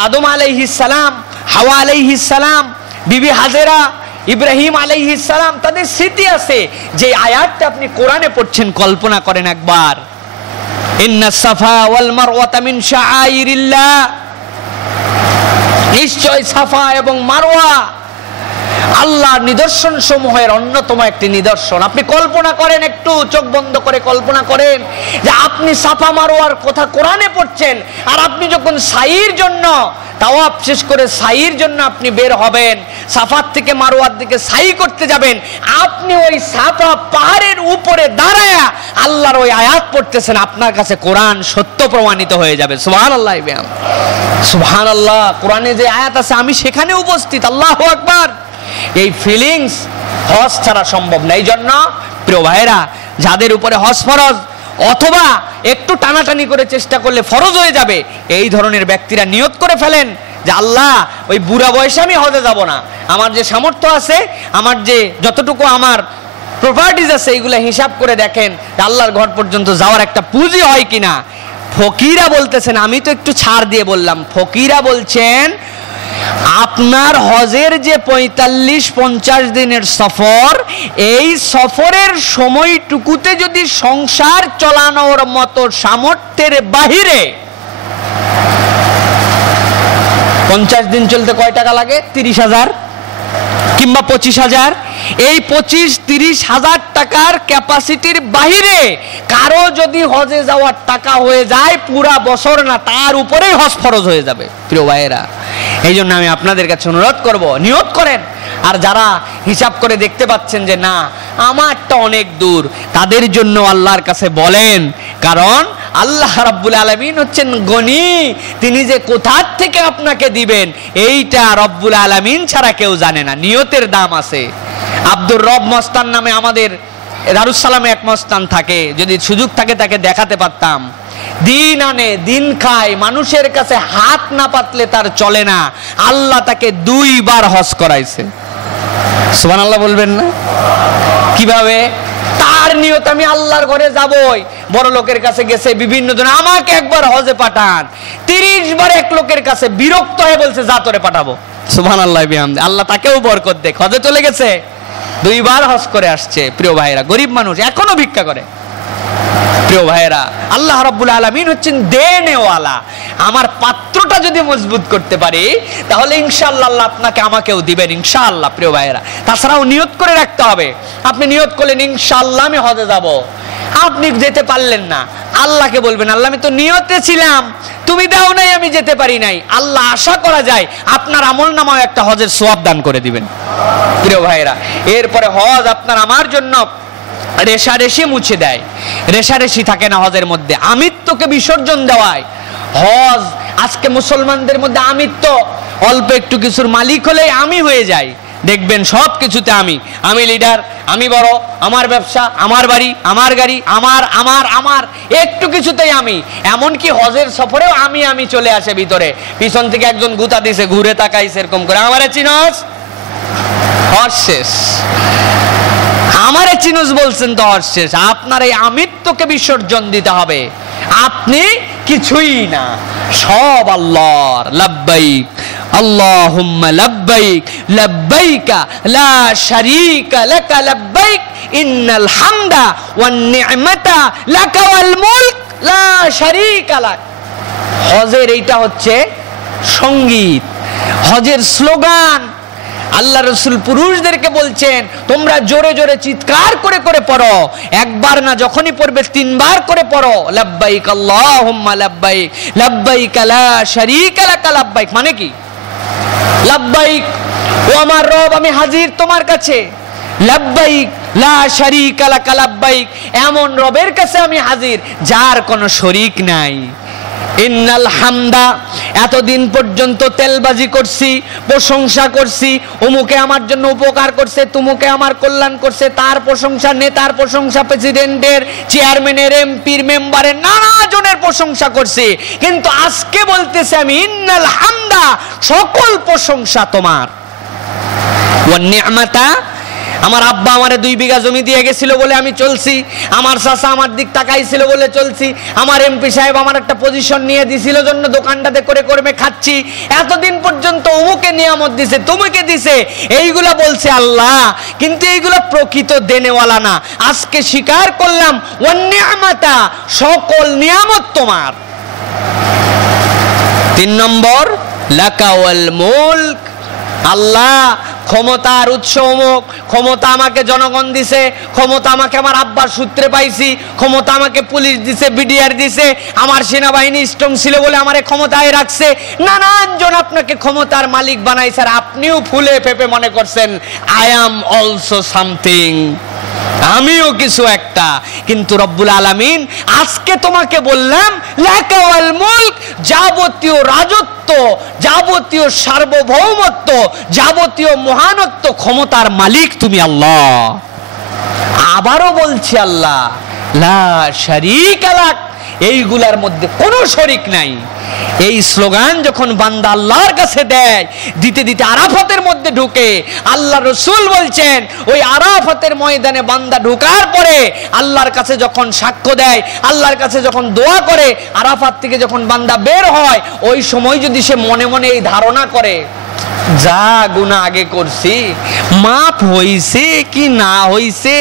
আদম আলাইহিস সালাম, হাওয়া আলাইহিস সালাম, বিবি হাজেরা, ইব্রাহিম আলাইহিস সালাম, তাদের স্মৃতি আছে। যে আয়াতটা আপনি কোরআনে পড়ছেন, কল্পনা করেন একবার, ইন্নাস সাফা ওয়াল মারওয়াতা মিন শাআইরিল্লাহ, নিশ্চয় সাফা এবং মারওয়া আল্লাহর নিদর্শন সমূহের অন্যতম একটি নিদর্শন। আপনি কল্পনা করেন, একটু চোখ বন্ধ করে কল্পনা করেন যে আপনি সাফা মারওয়ার কথা কোরআনে পড়ছেন, আর আপনি যখন সাইর জন্য তাওয়াফ শেষ করে সাইর জন্য আপনি বের হবেন, সাফার থেকে মারওয়ার দিকে সাই করতে যাবেন, আপনি ওই সাফা পাহাড়ের উপরে দাঁড়ায়া আল্লাহর ওই আয়াত পড়তেছেন, আপনার কাছে কোরআন সত্য প্রমাণিত হয়ে যাবে। সুবহানাল্লাহ, সুবহানাল্লাহ। কোরআনে যে আয়াত আছে আমি সেখানে উপস্থিত, আল্লাহু আকবার। এই ফিলিংস হজ ছাড়া সম্ভব না। এই জন্য প্রিয় ভাইরা, যাদের উপরে হজ ফরজ অথবা একটু টানাটানি করে চেষ্টা করলে ফরজ হয়ে যাবে, এই ধরনের ব্যক্তিরা নিয়ত করে ফেলেন যে আল্লাহ ওই বুড়া বয়সে আমি হজে যাব না, আমার যে সামর্থ্য আছে, আমার যে যতটুকু আমার প্রপার্টিজ আছে, এইগুলো হিসাব করে দেখেন আল্লাহর ঘর পর্যন্ত যাওয়ার একটা পুঁজি হয় কিনা। ফকিরা বলতেছেন, আমি তো একটু ছাড় দিয়ে বললাম, ফকিরা বলছেন আপনার হজের যে 45-50 দিনের সফর, এই সফরের সময়টুকুতে যদি সংসার চালানোর মতো সামর্থ্যের বাহিরে 50 দিন চলতে কয় টাকা লাগে? 30,000 কিংবা 25,000। এই 25-30 হাজার টাকার ক্যাপাসিটির বাহিরে কারো যদি হজে যাওয়ার টাকা হয়ে যায়, পুরা বছর না, তার উপরেই হজ ফরজ হয়ে যাবে। প্রিয় ভাইয়েরা, এই জন্য আমি আপনাদের কাছে অনুরোধ করব, নিয়ত করেন। আর যারা হিসাব করে দেখতে পাচ্ছেন যে না আমারটা অনেক দূর, তাদের জন্য আল্লাহর কাছে বলেন, কারণ আল্লাহ রাব্বুল আলামিন হচ্ছেন গনি, তিনি যে কোথা থেকে আপনাকে দিবেন এইটা রব্বুল আলামিন ছাড়া কেউ জানে না। নিয়তের দাম আছে। আব্দুর রব মস্তান নামে আমাদের দারুস সালামে এক মস্তান থাকে, যদি সুযোগ থাকে তাকে দেখাতে পারতাম। দিন আনে দিন খায়, মানুষের কাছে হাত না পাতলে তার চলে না। আল্লাহ তাকে 2 বার হজ করাইছে। সুবহানাল্লাহ বলবেন না? কিভাবে? তার নিয়ত আমি আল্লাহর ঘরে যাবই। বড় লোকের কাছে গেছে বিভিন্ন জন, আমাকে একবার হজে পাঠান। 30 বার এক লোকের কাছে বিরক্ত হয়ে বলছে যা তোরে পাঠাবো। সুবহানাল্লাহ বিহামদি। আল্লাহ তাকেও বরকত দেখ, হজে চলে গেছে, 2 বার হজ করে আসছে। প্রিয় ভাইরা, গরিব মানুষ এখনো ভিক্ষা করে। প্রিয় ভাইরা, আল্লাহ রাব্বুল আলামিন হচ্ছেন দেনেওয়ালা। আমার পাত্রটা যদি মজবুত করতে পারি তাহলে ইনশাআল্লাহ আল্লাহ আপনাকে আমাকেও দিবেন ইনশাআল্লাহ। প্রিয় ভাইরা, তাছাড়াও নিয়ত করে রাখতে হবে। আপনি নিয়ত করলেন ইনশাআল্লাহ আমি হজে যাব, আপনি যেতে পারলেন না, আল্লাহকে বলবেন আল্লাহ আমি তো নিয়তে ছিলাম, তুমি দাও নাই, আমি যেতে পারি নাই। আল্লাহ আশা করা যায় আপনার আমলনামায় একটা হজের সওয়াব দান করে দিবেন। প্রিয় ভাইরা, এরপরে হজ আপনার আমার জন্য রেশারেশি মুছে দেয়। রেশারেশি থাকে না হজের মধ্যে, আমিত্বকে বিসর্জন দেওয়ায়। হজ আজকে মুসলমানদের মধ্যে আমিত্ব, অল্প একটু কিছুর মালিক হলেই আমি হয়ে যায়। দেখবেন সব কিছুতে আমি লিডার, আমি বড়, আমার ব্যবসা, আমার বাড়ি, আমার গাড়ি, আমার আমার আমার একটু কিছুতেই আমি। এমনকি হজের সফরেও আমি চলে আসে ভিতরে। পিছন থেকে একজন গুতা দিছে, ঘুরে তাকাইছে এরকম করে, আমারে চিনস? হজ শেষ। আমারে চিনুস বলছেন তো হজ শেষ। আপনার এই আমিত্বকে বিসর্জন দিতে হবে। আপনি কিছুই না, সব আল্লাহর। লাব্বাইক আল্লাহুম্মা লাব্বাইক লাব্বাইকা লা শারীকা লাকা লাব্বাইক ইন্নাল হামদা ওয়ান নি'মাতা লাকা ওয়াল মুলক লা শারীকা লাক। হজের এইটা হচ্ছে সঙ্গীত, হজের স্লোগান। আল্লাহ রাসূল পুরুষদেরকে বলছেন তোমরা জোরে জোরে চিৎকার করে করে পড়ো, একবার না যখনই পড়বে 3 বার করে পড়ো। লাব্বাইক আল্লাহুম্মা লাব্বাইক লাব্বাইক লা শারীকা লাকা লাব্বাইক। মানে কি? লাব্বাইক, ও আমার রব আমি হাজির তোমার কাছে। লাব্বাইক লা শারীকা লাকা লাব্বাইক, এমন রবের কাছে আমি হাজির যার কোনো শরীক নাই। ইন্নাল হামদা, এতদিন পর্যন্ত তেলবাজি করছি, প্রশংসা করছি, অমুকে আমার জন্য উপকার করছে, তুমুকে আমার কল্যাণ করছে, তার প্রশংসা, নেতার প্রশংসা, প্রেসিডেন্টের, চেয়ারম্যানের, এমপির, মেম্বারের, নানা জনের প্রশংসা করছি। কিন্তু আজকে বলতেছে আমি ইন্নাল হামদা, সকল প্রশংসা তোমার। ওয়ান নি'মাতা, আমার আব্বা আমারে 2 বিঘা জমি দিয়ে গেছিল বলে আমি চলছি, আমার চাচা আমার দিক তাকাইছিল বলে চলছি, আমার এমপি সাহেব আমার একটা পজিশন নিয়ে দিছিল জন্য দোকানটাতে করে করে খাচ্ছি, এতদিন পর্যন্ত অমুকে নিয়ামত দিছে তুমিকে দিছে, এইগুলা বলছে আল্লাহ, কিন্তু এইগুলা প্রকৃত দেনেওয়ালা না। আজকে স্বীকার করলাম ওয়ান নিয়ামাতা, সকল নিয়ামত তোমার। 3 নম্বর লাকা ওয়াল মুলক, আল্লাহ ক্ষমতার উৎস অমুক, ক্ষমতা আমাকে জনগণ দিছে, ক্ষমতা আমাকে আমার আব্বার সূত্রে পাইছি, ক্ষমতা আমাকে পুলিশ দিছে, বিডিআর দিছে, আমার সেনাবাহিনী স্ট্রং ছিল বলে আমারে ক্ষমতায় রাখছে। নানানজন আপনাকে ক্ষমতার মালিক বানাইছে, আর আপনিও ফুলে ফেপে মনে করছেন আই অ্যাম অলসো সামথিং, আমিও কিছু একটা। কিন্তু রব্বুল আলামিন আজকে তোমাকে বললাম লাকা ওয়াল মুলক, যাবতীয় রাজত্ব, যাবতীয় সার্বভৌমত্ব, যাবতীয় মহানত্ব, ক্ষমতার মালিক তুমি আল্লাহ। আবারও বলছি আল্লাহ লা শারীকা লাক, এইগুলার মধ্যে কোনো শরীক নাই। এই স্লোগান যখন বান্দা আল্লাহর কাছে দেয়, দিতে দিতে আরাফাতের মধ্যে ঢুকে, আল্লাহ রসুল বলছেন ওই আরাফাতের ময়দানে বান্দা ঢুকার পরে আল্লাহর কাছে যখন সাক্ষ্য দেয়, আল্লাহর কাছে যখন দোয়া করে, আরাফাত থেকে যখন বান্দা বের হয়, ওই সময় যদি সে মনে মনে এই ধারণা করে যা গুনাহ আগে করছি মাফ হইছে কি না হইছে,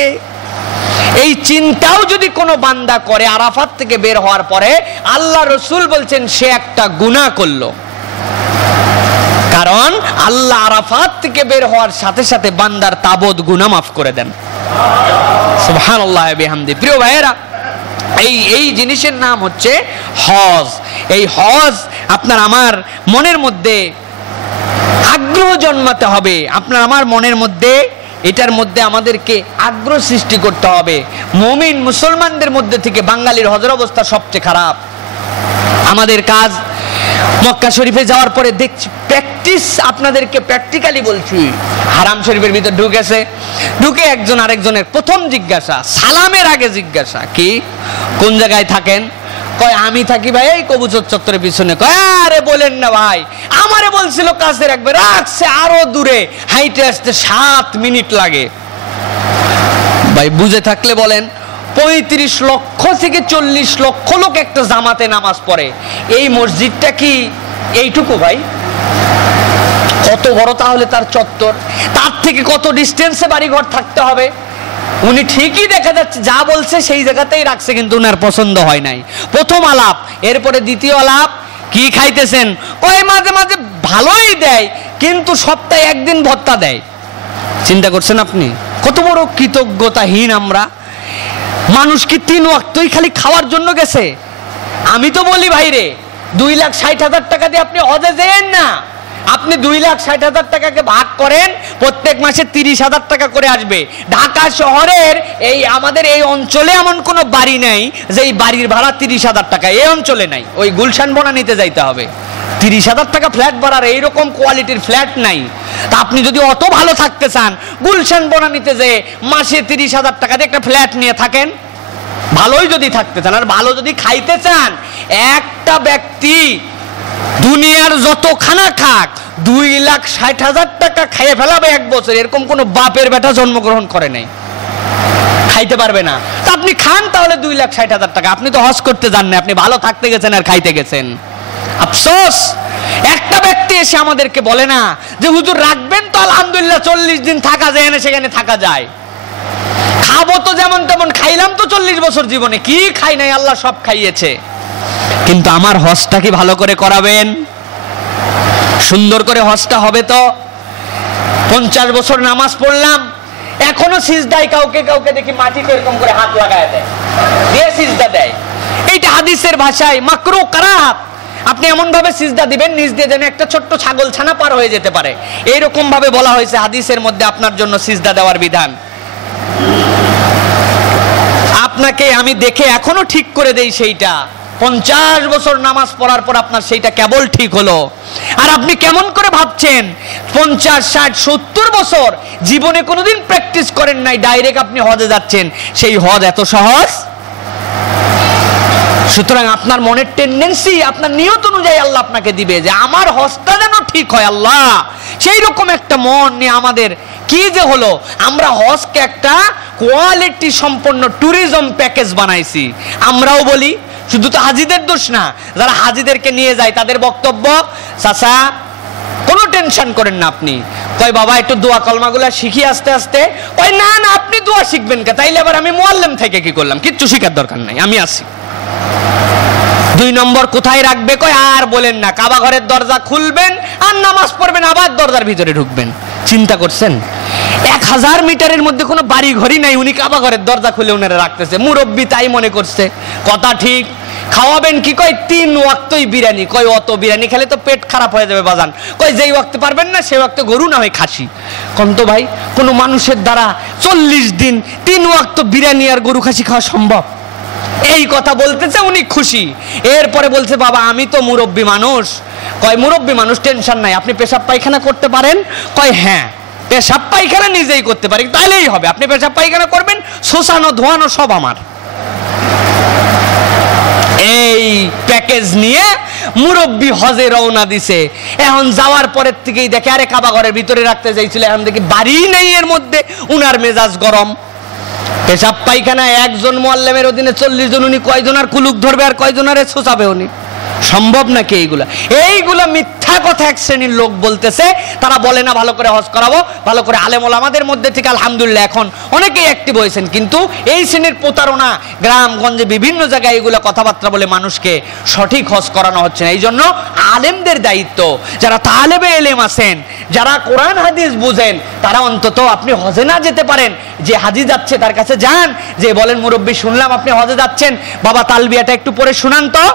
এই চিন্তাও যদি কোনো বান্দা করে আরাফাত থেকে বের হওয়ার পরে, আল্লাহ রসুল বলছেন সে একটা গুনাহ করলো। কারণ আল্লাহ আরাফাত থেকে বের হওয়ার সাথে সাথে বান্দার তাবদ গুনাহ মাফ করে দেন। সুবহানাল্লাহ বিহামদি। প্রিয় ভাইয়েরা, এই জিনিসের নাম হচ্ছে হজ। এই হজ আপনার আমার মনের মধ্যে আগ্রহ জন্মাতে হবে, আপনার আমার মনের মধ্যে এটার মধ্যে আমাদেরকে আগ্রহ সৃষ্টি করতে হবে। মুমিন মুসলমানদের মধ্যে থেকে বাঙালির হজের অবস্থা সবচেয়ে খারাপ। আমাদের কাজ মক্কা শরীফে যাওয়ার পরে দেখছি প্র্যাকটিস, আপনাদেরকে প্র্যাকটিক্যালি বলছি, হারাম শরীফের ভিতর ঢুকে একজন আরেকজনের প্রথম জিজ্ঞাসা, সালামের আগে জিজ্ঞাসা, কি কোন জায়গায় থাকেন? কয় আমি থাকি ভাই এই কবুতর চত্বরের পিছনে। কয় আরে বলেন না ভাই, আমারে বলছিল কাছে রাখবে, রাখছে আরো দূরে, হাইটে আসতে 7 মিনিট লাগে। ভাই বুঝে থাকলে বলেন, 35 লক্ষ থেকে 40 লক্ষ লোক একটা জামাতে নামাজ পড়ে, এই মসজিদটা কি এইটুকু ভাই? কত বড় তাহলে তার চত্বর, তার থেকে কত ডিস্টেন্সে বাড়িঘর থাকতে হবে। উনি ঠিকই দেখা যাচ্ছে যা বলছে সেই জায়গাতেই রাখছে, কিন্তু উনার পছন্দ হয় নাই। প্রথম আলাপ, এরপরে দ্বিতীয় আলাপ, কি খাইতেছেন? কয় মাঝে মাঝে ভালোই দেয়, কিন্তু সপ্তাহে 1 দিন ভত্তা দেয়। চিন্তা করছেন আপনি কত বড় কৃতজ্ঞতাহীন আমরা? মানুষ কি 3 ওয়াক্তই খালি খাওয়ার জন্য গেছে? আমি তো বলি ভাইরে, 2,60,000 টাকা দিয়ে আপনি হজে যেয়েন না, আপনি 2,60,000 টাকাকে ভাগ করেন, প্রত্যেক মাসে 30,000 টাকা করে আসবে। ঢাকা শহরের এই আমাদের এই অঞ্চলে এমন কোনো বাড়ি নাই যে এই বাড়ির ভাড়া 30,000 টাকা, এই অঞ্চলে নাই। ওই গুলশান বনানীতে যাইতে হবে, 30,000 টাকা ফ্ল্যাট ভাড়ার এইরকম কোয়ালিটির ফ্ল্যাট নাই। তা আপনি যদি অত ভালো থাকতে চান, গুলশান বনানীতে যে মাসে 30,000 টাকা দিয়ে একটা ফ্ল্যাট নিয়ে থাকেন, ভালোই যদি থাকতে চান। আর ভালো যদি খাইতে চান, একটা ব্যক্তি দুনিয়ার যত খানা খাক 2,60,000 টাকা খাইয়ে ফেলাবে 1 বছর, এরকম কোন বাপের বেটা জন্মগ্রহণ করে নাই, খাইতে পারবে না। তা আপনি খান তাহলে 2,60,000 টাকা, আপনি তো হজ করতে যান না, আপনি ভালো থাকতে গেছেন আর খাইতে গেছেন। আফসোস, একটা ব্যক্তি এসে আমাদেরকে বলে না যে হুজুর রাখবেন তো আলহামদুলিল্লাহ 40 দিন থাকা যায় না, সেখানে থাকা যায়, খাবো তো যেমন তেমন, খাইলাম তো 40 বছর জীবনে, কি খাই নাই আল্লাহ সব খাইয়েছে। কিন্তু আমার হজটা কি ভালো করে করাবেন? সুন্দর করে হজটা হবে তো? 50 বছর নামাজ পড়লাম, এখনো সিজদায় কাউকে কাউকে দেখি মাটিতে এরকম করে হাত লাগায় দেয়, দিয়ে সিজদা দেয়। এইটা হাদিসের ভাষায় মাকরুহ কারাহাত। আপনি এমন ভাবে সিজদা দিবেন নিজ দিয়ে যেন একটা ছোট্ট ছাগল ছানা পার হয়ে যেতে পারে, এইরকম ভাবে বলা হয়েছে হাদিসের মধ্যে আপনার জন্য সিজদা দেওয়ার বিধান। আপনাকে আমি দেখে এখনো ঠিক করে দেই সেইটা, 50 বছর নামাজ পড়ার পর আপনার সেইটা কেবল ঠিক হলো। আর আপনি কেমন করে ভাবছেন 50, 60, 70 বছর জীবনে কোনোদিন প্র্যাকটিস করেন নাই, ডাইরেক্ট আপনি হজে যাচ্ছেন, সেই হজ এত সহজ? সুতরাং আপনার মনের টেন্ডেন্সি, আপনার নিয়ত অনুযায়ী আল্লাহ আপনাকে দিবে যে আমার হজটা যেন ঠিক হয়। আল্লাহ সেই রকম একটা মন নিয়ে আমাদের কি যে হলো, আমরা হজকে একটা কোয়ালিটি সম্পন্ন ট্যুরিজম প্যাকেজ বানাইছি। আমরাও বলি, শুধু তো হাজিদের দোষ না, যারা হাজিদেরকে নিয়ে যায় তাদের বক্তব্য, চাচা কোনো টেনশন করেন না আপনি, কয় বাবা একটু দোয়া কলমাগুলা শিখি আস্তে আস্তে, কয় না না আপনি দোয়া শিখবেন কে, তাইলে আবার আমি মুআল্লিম থেকে কি করলাম, কিচ্ছু শিখার দরকার নাই, আমি আছি। 2 নম্বর কোথায় রাখবে, কয় আর বলেন না, কাবা ঘরের দরজা খুলবেন আর নামাজ পড়বেন, আবার দরজার ভিতরে ঢুকবেন। চিন্তা করছেন 1000 মিটারের মধ্যে কোনো বাড়ি ঘরই নাই, উনি কাবা ঘরের দরজা খুলে উনারা রাখতেছে, মুরব্বী তাই মনে করছে। কথা ঠিক। খাওয়াবেন কি, কয় 3 ওয়াক্তই বিরিয়ানি, কয় অত বিরিয়ানি খেলে তো পেট খারাপ হয়ে যাবে বাজান, কয় যেই ওয়াক্তে পারবেন না সেই ওয়াক্তে গরু না হয় খাসি। কোন তো ভাই কোনো মানুষের দ্বারা 40 দিন 3 ওয়াক্ত বিরিয়ানি আর গরু খাসি খাওয়া সম্ভব? এই কথা বলতেছে, উনি খুশি। এরপরে বলছে বাবা আমি তো মুরব্বী মানুষ, কয় মুরব্বী মানুষ টেনশন নাই, আপনি পেশাব পায়খানা করতে পারেন, কয় হ্যাঁ পেশাব পায়খানা নিজেই করতে পারি, তাইলেই হবে, আপনি পেশাব পায়খানা করবেন, শোষানো ধোয়ানো সব আমার। এই প্যাকেজ নিয়ে মুরব্বী হজে রওনা দিছে। এখন যাওয়ার পরের থেকেই দেখে আরে কাবা ঘরের ভিতরে রাখতে চাইছিল, এখন দেখি বাড়ি নেই, এর মধ্যে উনার মেজাজ গরম। পেশাব পায়খানা একজন মুআল্লিমের অধীনে 40 জন, উনি কয়জনের কুলুক ধরবে আর কয়জনের ছোঁচাবে উনি? সম্ভব নাকি? এইগুলা মিথ্যা কথা এক শ্রেণীর লোক বলতেছে। তারা বলে না ভালো করে হজ করাবো, ভালো করে আলেম ওলামাদের মধ্যে থেকে আলহামদুলিল্লাহ এখন অনেকেই অ্যাক্টিভ হয়েছেন, কিন্তু এই শ্রেণীর প্রতারণা গ্রামগঞ্জে বিভিন্ন জায়গায় এগুলো কথাবার্তা বলে মানুষকে সঠিক হজ করানো হচ্ছে না। এই জন্য আলেমদের দায়িত্ব, যারা তালেবে এলেম আছেন, যারা কোরআন হাদিস বুঝেন, তারা অন্তত আপনি হজে না যেতে পারেন, যে হাজি যাচ্ছে তার কাছে যান, যে বলেন মুরব্বী শুনলাম আপনি হজে যাচ্ছেন, বাবা তালবিয়াটা একটু পরে শুনান তো।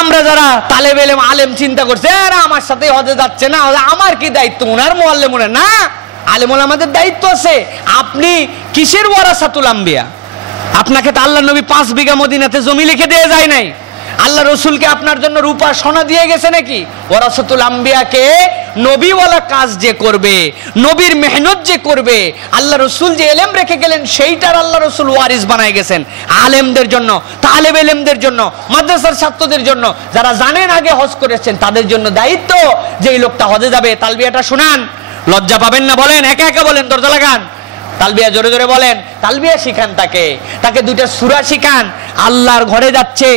আমরা যারা তালেবে এলেম আলেম চিন্তা করছে এরা আমার সাথে হজে যাচ্ছে না, আমার কি দায়িত্ব? উনার মুআল্লিম উনার না, আলেম ওলামাদের দায়িত্ব আছে। আপনি কিসের ওয়ারাসাতুল আম্বিয়া? আপনাকে তো আল্লাহ নবী 5 বিঘা মদিনাতে জমি লিখে দিয়ে যায় নাই, আল্লাহ রসুলকে আপনার জন্য রূপা সোনা দিয়ে গেছে নাকি? ওয়ারাসাতুল আম্বিয়াকে নবীওয়ালা কাজ যে করবে, নবীর মেহনত যে করবে, আল্লাহ রসুল যে এলেম রেখে গেলেন সেইটার আল্লাহ রসুল ওয়ারিস বানায় গেছেন। আলেমদের জন্য, তালেব এলেমদের জন্য, মাদ্রাসার ছাত্রদের জন্য, যারা জানেন আগে হজ করেছেন, তাদের জন্য দায়িত্ব যে এই লোকটা হজে যাবে তালবিয়াটা শুনান। লজ্জা পাবেন না, বলেন, একা একা বলেন, দরজা লাগান, তালবিয়া জোরে জোরে বলেন, তালবিয়া শিখান, তাকে 2টা সূরা শিখান। আল্লাহর ঘরে যাচ্ছে,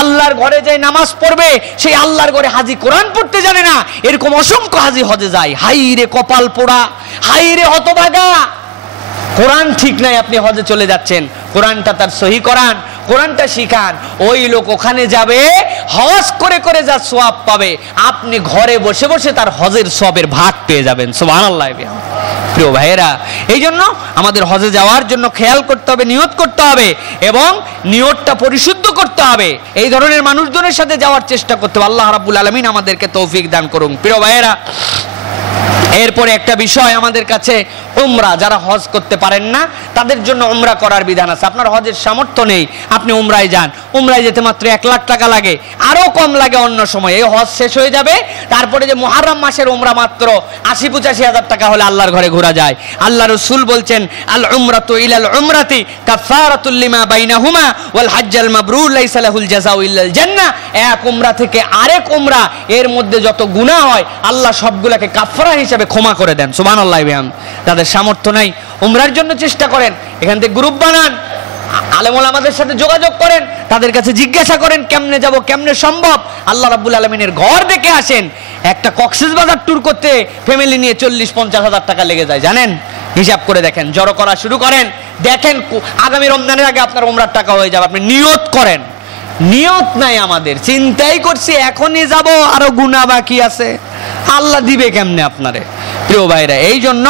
আল্লাহর ঘরে যায় নামাজ পড়বে, সেই আল্লাহর ঘরে হাজি কোরআন পড়তে জানে না, এরকম অসংখ্য হাজি হজে যায়। হাই রে কপাল পোড়া, হাই রে হতভাগা, কোরআন ঠিক নাই, আপনি হজে চলে যাচ্ছেন। কোরআনটা তার সহি কোরআন, কোরআনটা শিখান। ওই লোক ওখানে যাবে, হজ করে করে যা সওয়াব পাবে, আপনি ঘরে বসে বসে তার হজের সওয়াবের ভাগ পেয়ে যাবেন। সুবহানাল্লাহ। প্রিয় ভাইয়েরা, এই জন্য আমাদের হজে যাওয়ার জন্য খেয়াল করতে হবে, নিয়ত করতে হবে, এবং নিয়তটা পরিশুদ্ধ করতে হবে। এই ধরনের মানুষজনের সাথে যাওয়ার চেষ্টা করতে হবে। আল্লাহ রাব্বুল আলামিন আমাদেরকে তৌফিক দান করুন। প্রিয় ভাইয়েরা, এরপরে একটা বিষয় আমাদের কাছে, উমরা, যারা হজ করতে পারেন না তাদের জন্য উমরা করার বিধান আছে। আপনার হজের সামর্থ্য নেই, আপনি উমরায় যান, উমরায় যেতে মাত্র 1 লাখ টাকা লাগে, আরো কম লাগে অন্য সময়। এই হজ শেষ হয়ে যাবে, তারপরে যে মুহররম মাসের উমরা মাত্র 80-85 হাজার টাকা হলে আল্লাহর ঘরে ঘোরা যায়। আল্লাহ রাসূল বলছেন, আল উমরাতু ইলাল উমরাতি কাফারাতুল লিমা বাইনাহুমা ওয়াল হজ্জাল মাবরুর লাইসা লাহুল জাযাউ ইল্লাল জান্নাহ। এক উমরা থেকে আরেক উমরা, এর মধ্যে যত গুনাহ হয় আল্লাহ সবগুলোকে কাফারা হিসেবে ক্ষমা করে দেন। সুবহানাল্লাহ। তাদের সামর্থ্য নাই, উমরার জন্য চেষ্টা করেন, এখান থেকে গ্রুপ বানান, আলেম ওলামাদের সাথে যোগাযোগ করেন, তাদের কাছে জিজ্ঞাসা করেন কেমনে যাব, কেমনে সম্ভব। আল্লাহ রাব্বুল আলামিনের ঘর দেখে আসেন। একটা কক্সবাজার ট্যুর করতে ফ্যামিলি নিয়ে 40-50 হাজার টাকা লেগে যায়, জানেন? হিসাব করে দেখেন, জড়ো করা শুরু করেন, দেখেন আগামী রমজানের আগে আপনার উমরার টাকা হয়ে যাবে। আপনি নিয়ত করেন। নিয়ত নাই আমাদের, চিন্তাই করছি এখনই যাব, আরো গুনাহ বাকি আছে, আল্লাহ দিবে কেমনে আপনারে? প্রিয় ভাইরা, এই জন্য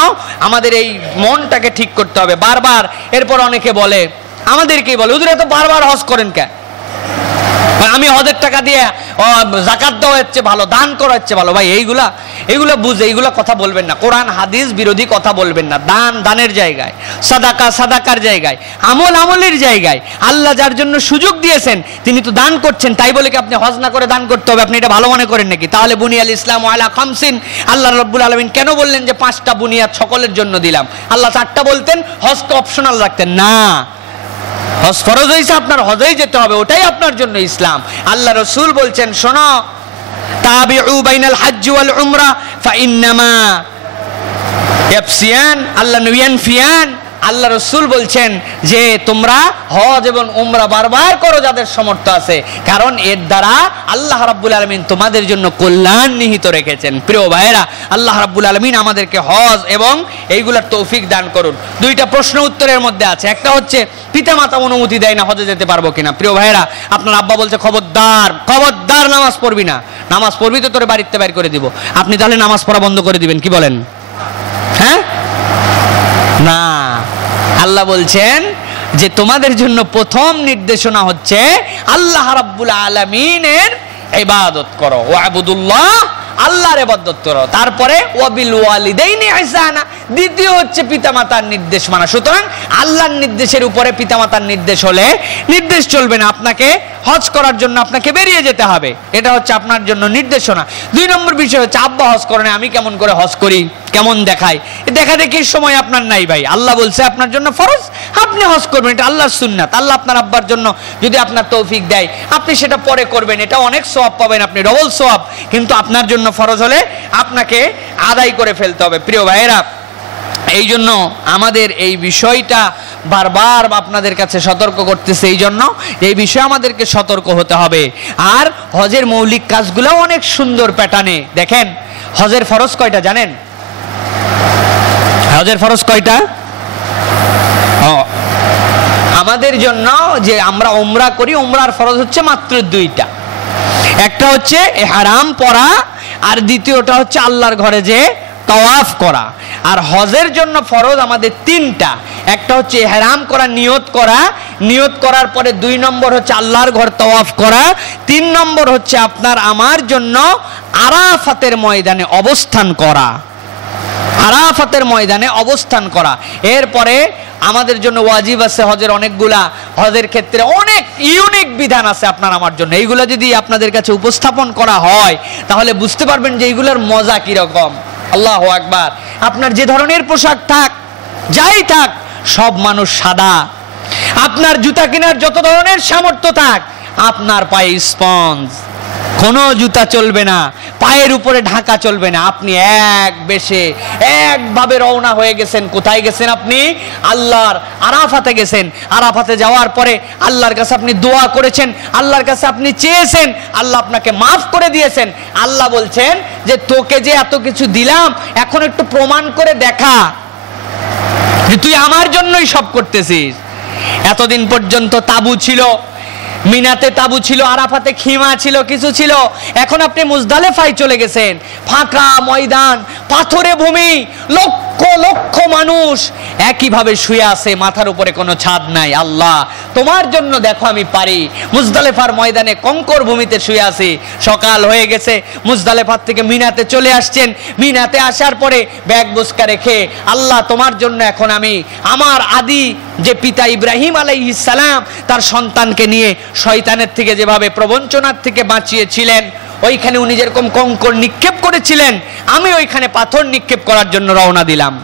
আমাদের এই মনটাকে ঠিক করতে হবে বারবার। এরপর অনেকে বলে, আমাদেরকেই বলে, হুজুর এত বারবার হজ করেন কেন? আমি হজের টাকা দিয়ে যাকাত দেওয়া হচ্ছে ভালো, দান করা হচ্ছে ভালো। ভাই এইগুলা বুঝে এইগুলা কথা বলবেন না, কোরআন হাদিস বিরোধী কথা বলবেন না। দান দানের জায়গায়, সাদাকা সাদাকার জায়গায়, আমল আমলের জায়গায়। আল্লাহ যার জন্য সুযোগ দিয়েছেন তিনি তো দান করছেন, তাই বলে কি আপনি হজ না করে দান করতে হবে? আপনি এটা ভালো মনে করেন নাকি? তাহলে বুনিয়াল ইসলাম আলা খামসিন, আল্লাহ রাব্বুল আলামিন কেন বললেন যে 5টা বুনিয়াদ সকলের জন্য দিলাম? আল্লাহ 4টা বলতেন, হজকে অপশনাল রাখতেন না। হজ ফরজ হয়েছে, আপনার হজেই যেতে হবে, ওটাই আপনার জন্য ইসলাম। আল্লাহ রাসূল বলছেন, শোনো, তাবিউ বাইনাল হজ্জ ওয়াল উমরা ফাইন্নামা ইয়াফসিয়ান আল্লাহ ইয়ানফিয়ান, আল্লাহ রসুল বলছেন যে তোমরা হজ এবং উমরা বারবার করো যাদের সামর্থ্য আছে, কারণ এর দ্বারা আল্লাহ রাব্বুল আলামিন তোমাদের জন্য কল্যাণ নিহিত রেখেছেন। প্রিয় ভাইয়েরা, আল্লাহ রাব্বুল আলামিন আমাদেরকে হজ এবং এইগুলার তৌফিক দান করুন। দুইটা প্রশ্ন উত্তরের মধ্যে আছে, একটা হচ্ছে পিতামাতা অনুমতি দেয় না হজে যেতে পারবো কিনা। প্রিয় ভাইয়েরা, আপনার আব্বা বলছে খবরদার খবরদার নামাজ পড়বি না, নামাজ পড়বি তো তোরে বাড়িতে বাইর করে দিব, আপনি তাহলে নামাজ পড়া বন্ধ করে দিবেন, কি বলেন? হ্যাঁ না, আল্লাহ বলছেন যে তোমাদের জন্য প্রথম নির্দেশনা হচ্ছে আল্লাহ রাব্বুল আলামিনের ইবাদত করো, ওয়াবুদুল্লাহ, আল্লাহর ইবাদত করো। তারপরে ওয়াবিল ওয়ালিদাইনি ইহসানা, দ্বিতীয় হচ্ছে পিতামাতার নির্দেশ মানা। সুতরাং আল্লাহর নির্দেশের উপরে পিতামাতার নির্দেশ হলে নির্দেশ চলবে না, আপনাকে হজ করার জন্য আপনাকে বেরিয়ে যেতে হবে, এটা হচ্ছে আপনার জন্য নির্দেশনা। 2 নম্বর বিষয় হচ্ছে আব্বা হজ করে না, আমি কেমন করে হজ করি, কেমন দেখাই, দেখা দেখির সময় আপনার নাই ভাই। আল্লাহ বলছে আপনার জন্য ফরজ, আপনি হজ করবেন, এটা আল্লাহর সুন্নাত। আল্লাহ আপনার আব্বার জন্য যদি আপনার তৌফিক দেয় আপনি সেটা পরে করবেন, এটা অনেক সওয়াব পাবেন, আপনি ডবল সওয়াব। কিন্তু আপনার জন্য ফরজ হলে আপনাকে আদায় করে ফেলতে হবে। প্রিয় ভাইয়েরা, এই জন্য আমাদের এই বিষয়টা বারবার আপনাদের কাছে সতর্ক করতেছে, এই জন্য এই বিষয়ে আমাদেরকে সতর্ক হতে হবে। আর হজের মৌলিক কাজগুলো অনেক সুন্দর প্যাটার্নে। দেখেন, হজের ফরজ কয়টা জানেন? হজের ফরজ কয়টা? আমাদের জন্য যে আমরা উমরা করি, উমরার ফরজ হচ্ছে মাত্র 2টা। একটা হচ্ছে ইহরাম পরা, আর দ্বিতীয়টা হচ্ছে আল্লাহর ঘরে যে তাওয়াফ করা। আর হজের জন্য ফরজ আমাদের 3টা। একটা হচ্ছে ইহরাম করা, নিয়ত করা, নিয়ত করার পরে 2 নম্বর হচ্ছে আল্লাহর ঘর তাওয়াফ করা, 3 নম্বর হচ্ছে আপনার আমার জন্য আরাফাতের ময়দানে অবস্থান করা, আরাফাতের ময়দানে অবস্থান করা। এরপরে আমাদের জন্য ওয়াজিব আছে হজের অনেকগুলা, হজের ক্ষেত্রে অনেক ইউনিক বিধান আছে আপনার আমার জন্য। এইগুলো যদি আপনাদের কাছে উপস্থাপন করা হয় তাহলে বুঝতে পারবেন যে এইগুলোর মজা কিরকম। আল্লাহু আকবার। আপনার যে ধরনের পোশাক থাক, যাই থাক, সব মানুষ সাদা। আপনার জুতা কেনার যত ধরনের সামর্থ্য থাক, আপনার পায়ে স্পঞ্জ, কোনো জুতা চলবে না, পায়ের উপরে ঢাকা চলবে না। আপনি এক বেশে একভাবে রওনা হয়ে গেছেন। কোথায় গেছেন আপনি? আল্লাহর আরাফাতে গেছেন। আরাফাতে যাওয়ার পরে আল্লাহর কাছে আপনি দোয়া করেছেন, আল্লাহর কাছে আপনি চেয়েছেন, আল্লাহ আপনাকে মাফ করে দিয়েছেন। আল্লাহ বলছেন যে তোকে যে এত কিছু দিলাম, এখন একটু প্রমাণ করে দেখা যে তুই আমার জন্যই সব করতেছিস। এতদিন পর্যন্ত তাবু ছিল, মিনাতে তাবু ছিল, আরাফাতে খিমা ছিল, কিছু ছিল। এখন আপনি মুজদালেফায় চলে গেছেন, ফাঁকা ময়দান, পাথরে ভূমি, লক্ষ লক্ষ মানুষ একইভাবে শুয়ে আছে, মাথার উপরে কোনো ছাদ নাই। আল্লাহ তোমার জন্য দেখো আমি পারি। মুজদালেফার ময়দানে কঙ্কর ভূমিতে শুয়ে আছি। সকাল হয়ে গেছে, মুজদালেফার থেকে মিনাতে চলে আসছেন। মিনাতে আসার পরে ব্যাগ বোঝকা রেখে আল্লাহ তোমার জন্য এখন আমি আমার আদি যে পিতা ইব্রাহিম আলাইহিস সালাম তার সন্তানকে নিয়ে শয়তানের থেকে যেভাবে প্রবঞ্চনার থেকে বাঁচিয়েছিলেন, ওইখানে উনি যেরকম কঙ্কর নিক্ষেপ করেছিলেন, আমি ওইখানে পাথর নিক্ষেপ করার জন্য রওনা দিলাম।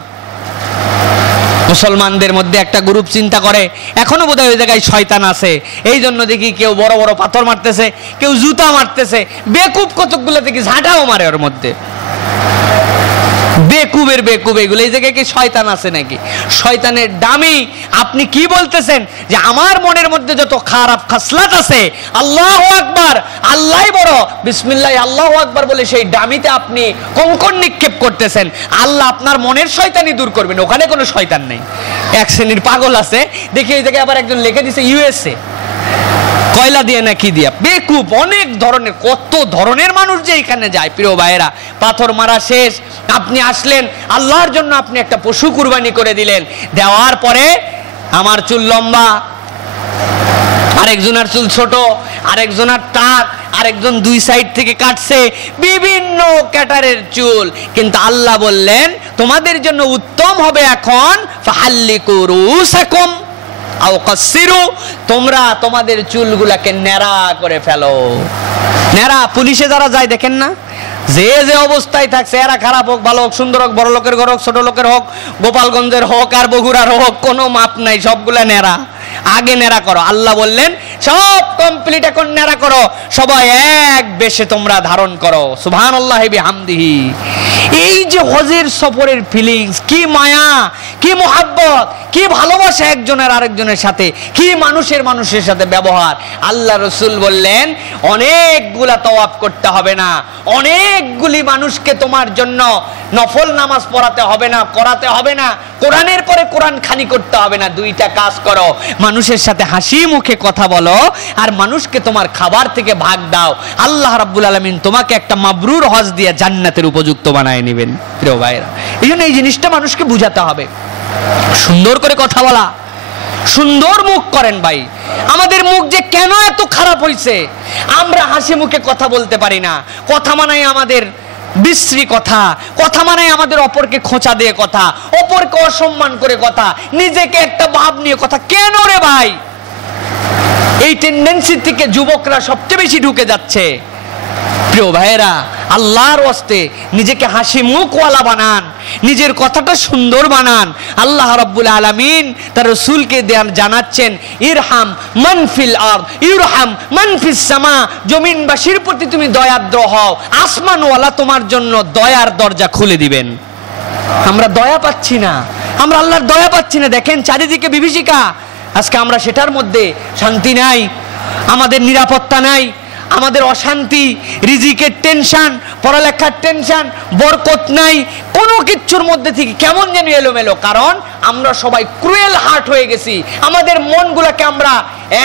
মুসলমানদের মধ্যে একটা গ্রুপ চিন্তা করে এখনো বোধহয় ওই জায়গায় শয়তান আছে, এই জন্য দেখি কেউ বড় বড় পাথর মারতেছে, কেউ জুতা মারতেছে, বেকুব কতকগুলো দেখি ঝাঁটাও মারে ওর মধ্যে। বেকুবের বেকুব এগুলো, এই জায়গায় কি শয়তান আছে নাকি? শয়তানের দামি। আপনি কি বলতেছেন যে আমার মনের মধ্যে যত খারাপ খাসলাত আছে, আল্লাহু আকবার, আল্লাহই বড়, বিসমিল্লাহ আল্লাহু আকবার বলে সেই দামিতে আপনি কঙ্কর নিক্ষেপ করতেছেন। আল্লাহ আপনার মনের শয়তানি দূর করবেন, ওখানে কোনো শয়তান নেই। এক শ্রেণীর পাগল আছে, দেখি এই জায়গায় আবার একজন লিখে দিছে ইউএসএ, কয়লা দিয়ে না কি দিয়া, বেকুব। অনেক ধরনের, কত ধরনের মানুষ যে এখানে যায়। প্রিয় ভাইয়েরা, পাথর মারা শেষ, আপনি আসলেন, আল্লাহর জন্য আপনি একটা পশু কুরবানি করে দিলেন। দেওয়ার পরে আমার চুল লম্বা, আরেকজনের চুল ছোট, আরেকজনের টাক, আরেকজন 2 সাইড থেকে কাটছে, বিভিন্ন ক্যাটারের চুল। কিন্তু আল্লাহ বললেন তোমাদের জন্য উত্তম হবে এখন ফাহাল্লিকু রুসাকুম আও কাসসিরু, তোমরা তোমাদের চুলগুলাকে ন্যাড়া করে ফেলো। ন্যাড়া, পুলিশে যারা যায় দেখেন না, যে যে অবস্থায় থাকছে, এরা খারাপ হোক ভালো হোক, সুন্দর হোক, বড় লোকের ঘর হোক, ছোট লোকের হোক, গোপালগঞ্জের হোক আর বগুড়ার হোক, কোনো মাপ নাই, সবগুলা ন্যাড়া। আগে ন্যাড়া করো। আল্লাহ বললেন সব কমপ্লিট, এখন ন্যাড়া করো, সবাই এক বেশে তোমরা ধারণ করো। সুবহানাল্লাহি বিহামদিহি। এই যে হজের সফরের ফিলিংস, কি মায়া, কি মোহাব্বত, কি ভালোবাসা একজনের আরেকজনের সাথে, কি মানুষের সাথে ব্যবহার। আল্লাহ রসুল বললেন অনেকগুলা তওয়াফ করতে হবে না, অনেকগুলি মানুষকে তোমার জন্য নফল নামাজ পড়াতে হবে না, করাতে হবে না, কোরআনের পরে কোরআন খানি করতে হবে না। দুইটা কাজ করো, মানুষের সাথে হাসি মুখে কথা বলো আর মানুষকে তোমার খাবার থেকে ভাগ দাও। আল্লাহ রাব্বুল আলামিন তোমাকে একটা মাবরুর হজ দিয়ে জান্নাতের উপযুক্ত বানায় নেবেন। প্রিয় ভাইরা, এই জন্য এই জিনিসটা মানুষকে বুঝাতে হবে। সুন্দর করে কথা বলা, সুন্দর মুখ করেন ভাই। আমাদের মুখ যে কেন এত খারাপ হয়েছে, আমরা হাসি মুখে কথা বলতে পারি না। কথা মানায় আমাদের বিশ্রী কথা, কথা মানে আমাদের অপরকে খোঁচা দিয়ে কথা, অপরকে অসম্মান করে কথা, নিজেকে একটা ভাব নিয়ে কথা। কেন রে ভাই? এই টেন্ডেন্সি থেকে যুবকরা সবচেয়ে বেশি ঢুকে যাচ্ছে। প্রিয় ভাইয়েরা, আল্লাহর ওয়াস্তে নিজেকে হাসি মুখওয়ালা বানান, নিজের কথাটা সুন্দর বানান। আল্লাহ রাব্বুল আলামিন তার রাসূলকে জানাচ্ছেন, ইরহাম মান ফিল আরদ ইরহাম মান ফিস সামা। জমিনবাসীর প্রতি তুমি দয়াদ্র হও, আসমানওয়ালা তোমার জন্য দয়ার দরজা খুলে দিবেন। আমরা দয়া পাচ্ছি না, আমরা আল্লাহর দয়া পাচ্ছি না। দেখেন চারিদিকে বিভীষিকা, আজকে আমরা সেটার মধ্যে শান্তি নাই, আমাদের নিরাপত্তা নাই, আমাদের অশান্তি, রিজিকের টেনশন, পড়ালেখার টেনশন, বরকত নাই, কোনো কিচ্ছুর মধ্যে থেকে কেমন যেন এলোমেলো। কারণ আমরা সবাই ক্রুয়েল হার্ট হয়ে গেছি। আমাদের মনগুলোকে আমরা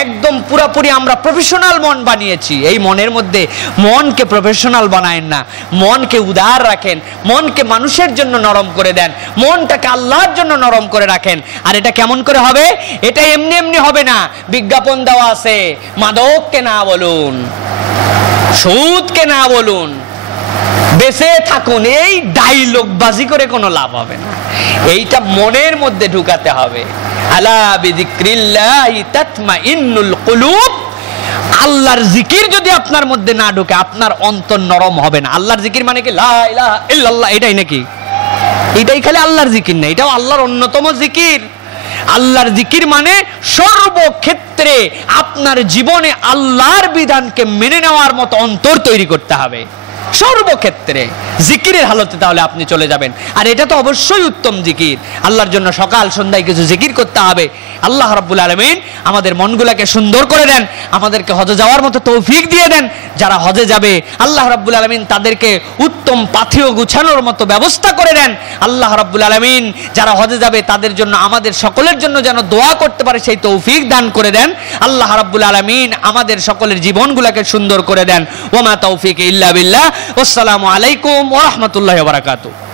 একদম পুরাপুরি আমরা প্রফেশনাল মন বানিয়েছি। এই মনের মধ্যে মনকে প্রফেশনাল বানায়েন না, মনকে উদার রাখেন, মনকে মানুষের জন্য নরম করে দেন, মনটাকে আল্লাহর জন্য নরম করে রাখেন। আর এটা কেমন করে হবে? এটা এমনি এমনি হবে না। বিজ্ঞাপন দেওয়া আছে, মাদককে না বলুন, সুদকে না বলুন, বেঁচে থাকুন, এই ডায়লগ বাজি করে কোনো লাভ হবে না। এইটা মনের মধ্যে ঢুকাতে হবে। আলা বিযিক্রিল্লাহি তাতমাইন্নুল কুলুব। আল্লাহর জিকির যদি আপনার মধ্যে না ঢুকে, আপনার অন্তর নরম হবে না। আল্লাহর জিকির মানে কি? লা ইলাহা ইল্লাল্লাহ, এটাই নাকি? এটাই খালি আল্লাহর জিকির না, এটাও আল্লাহর অন্যতম জিকির। আল্লাহর জিকির মানে সর্বক্ষেত্রে আপনার জীবনে আল্লাহর বিধানকে মেনে নেওয়ার মতো অন্তর তৈরি করতে হবে সর্বক্ষেত্রে। জিকিরের হালতে তাহলে আপনি চলে যাবেন। আর এটা তো অবশ্যই উত্তম জিকির। আল্লাহর জন্য সকাল সন্ধ্যায় কিছু জিকির করতে হবে। আল্লাহ রাব্বুল আলামিন আমাদের মনগুলাকে সুন্দর করে দেন, আমাদেরকে হজে যাওয়ার মতো তৌফিক দিয়ে দেন। যারা হজে যাবে আল্লাহ রাব্বুল আলামিন তাদেরকে উত্তম পাথেয় গুছানোর মতো ব্যবস্থা করে দেন। আল্লাহ রাব্বুল আলামিন যারা হজে যাবে তাদের জন্য, আমাদের সকলের জন্য যেন দোয়া করতে পারে সেই তৌফিক দান করে দেন। আল্লাহ রাব্বুল আলামিন আমাদের সকলের জীবনগুলোকে সুন্দর করে দেন। ওয়া মা তৌফিক ইল্লা বিল্লাহ। আসসালামু আলাইকুম ওয়া রাহমাতুল্লাহি ওয়া বারাকাতুহু।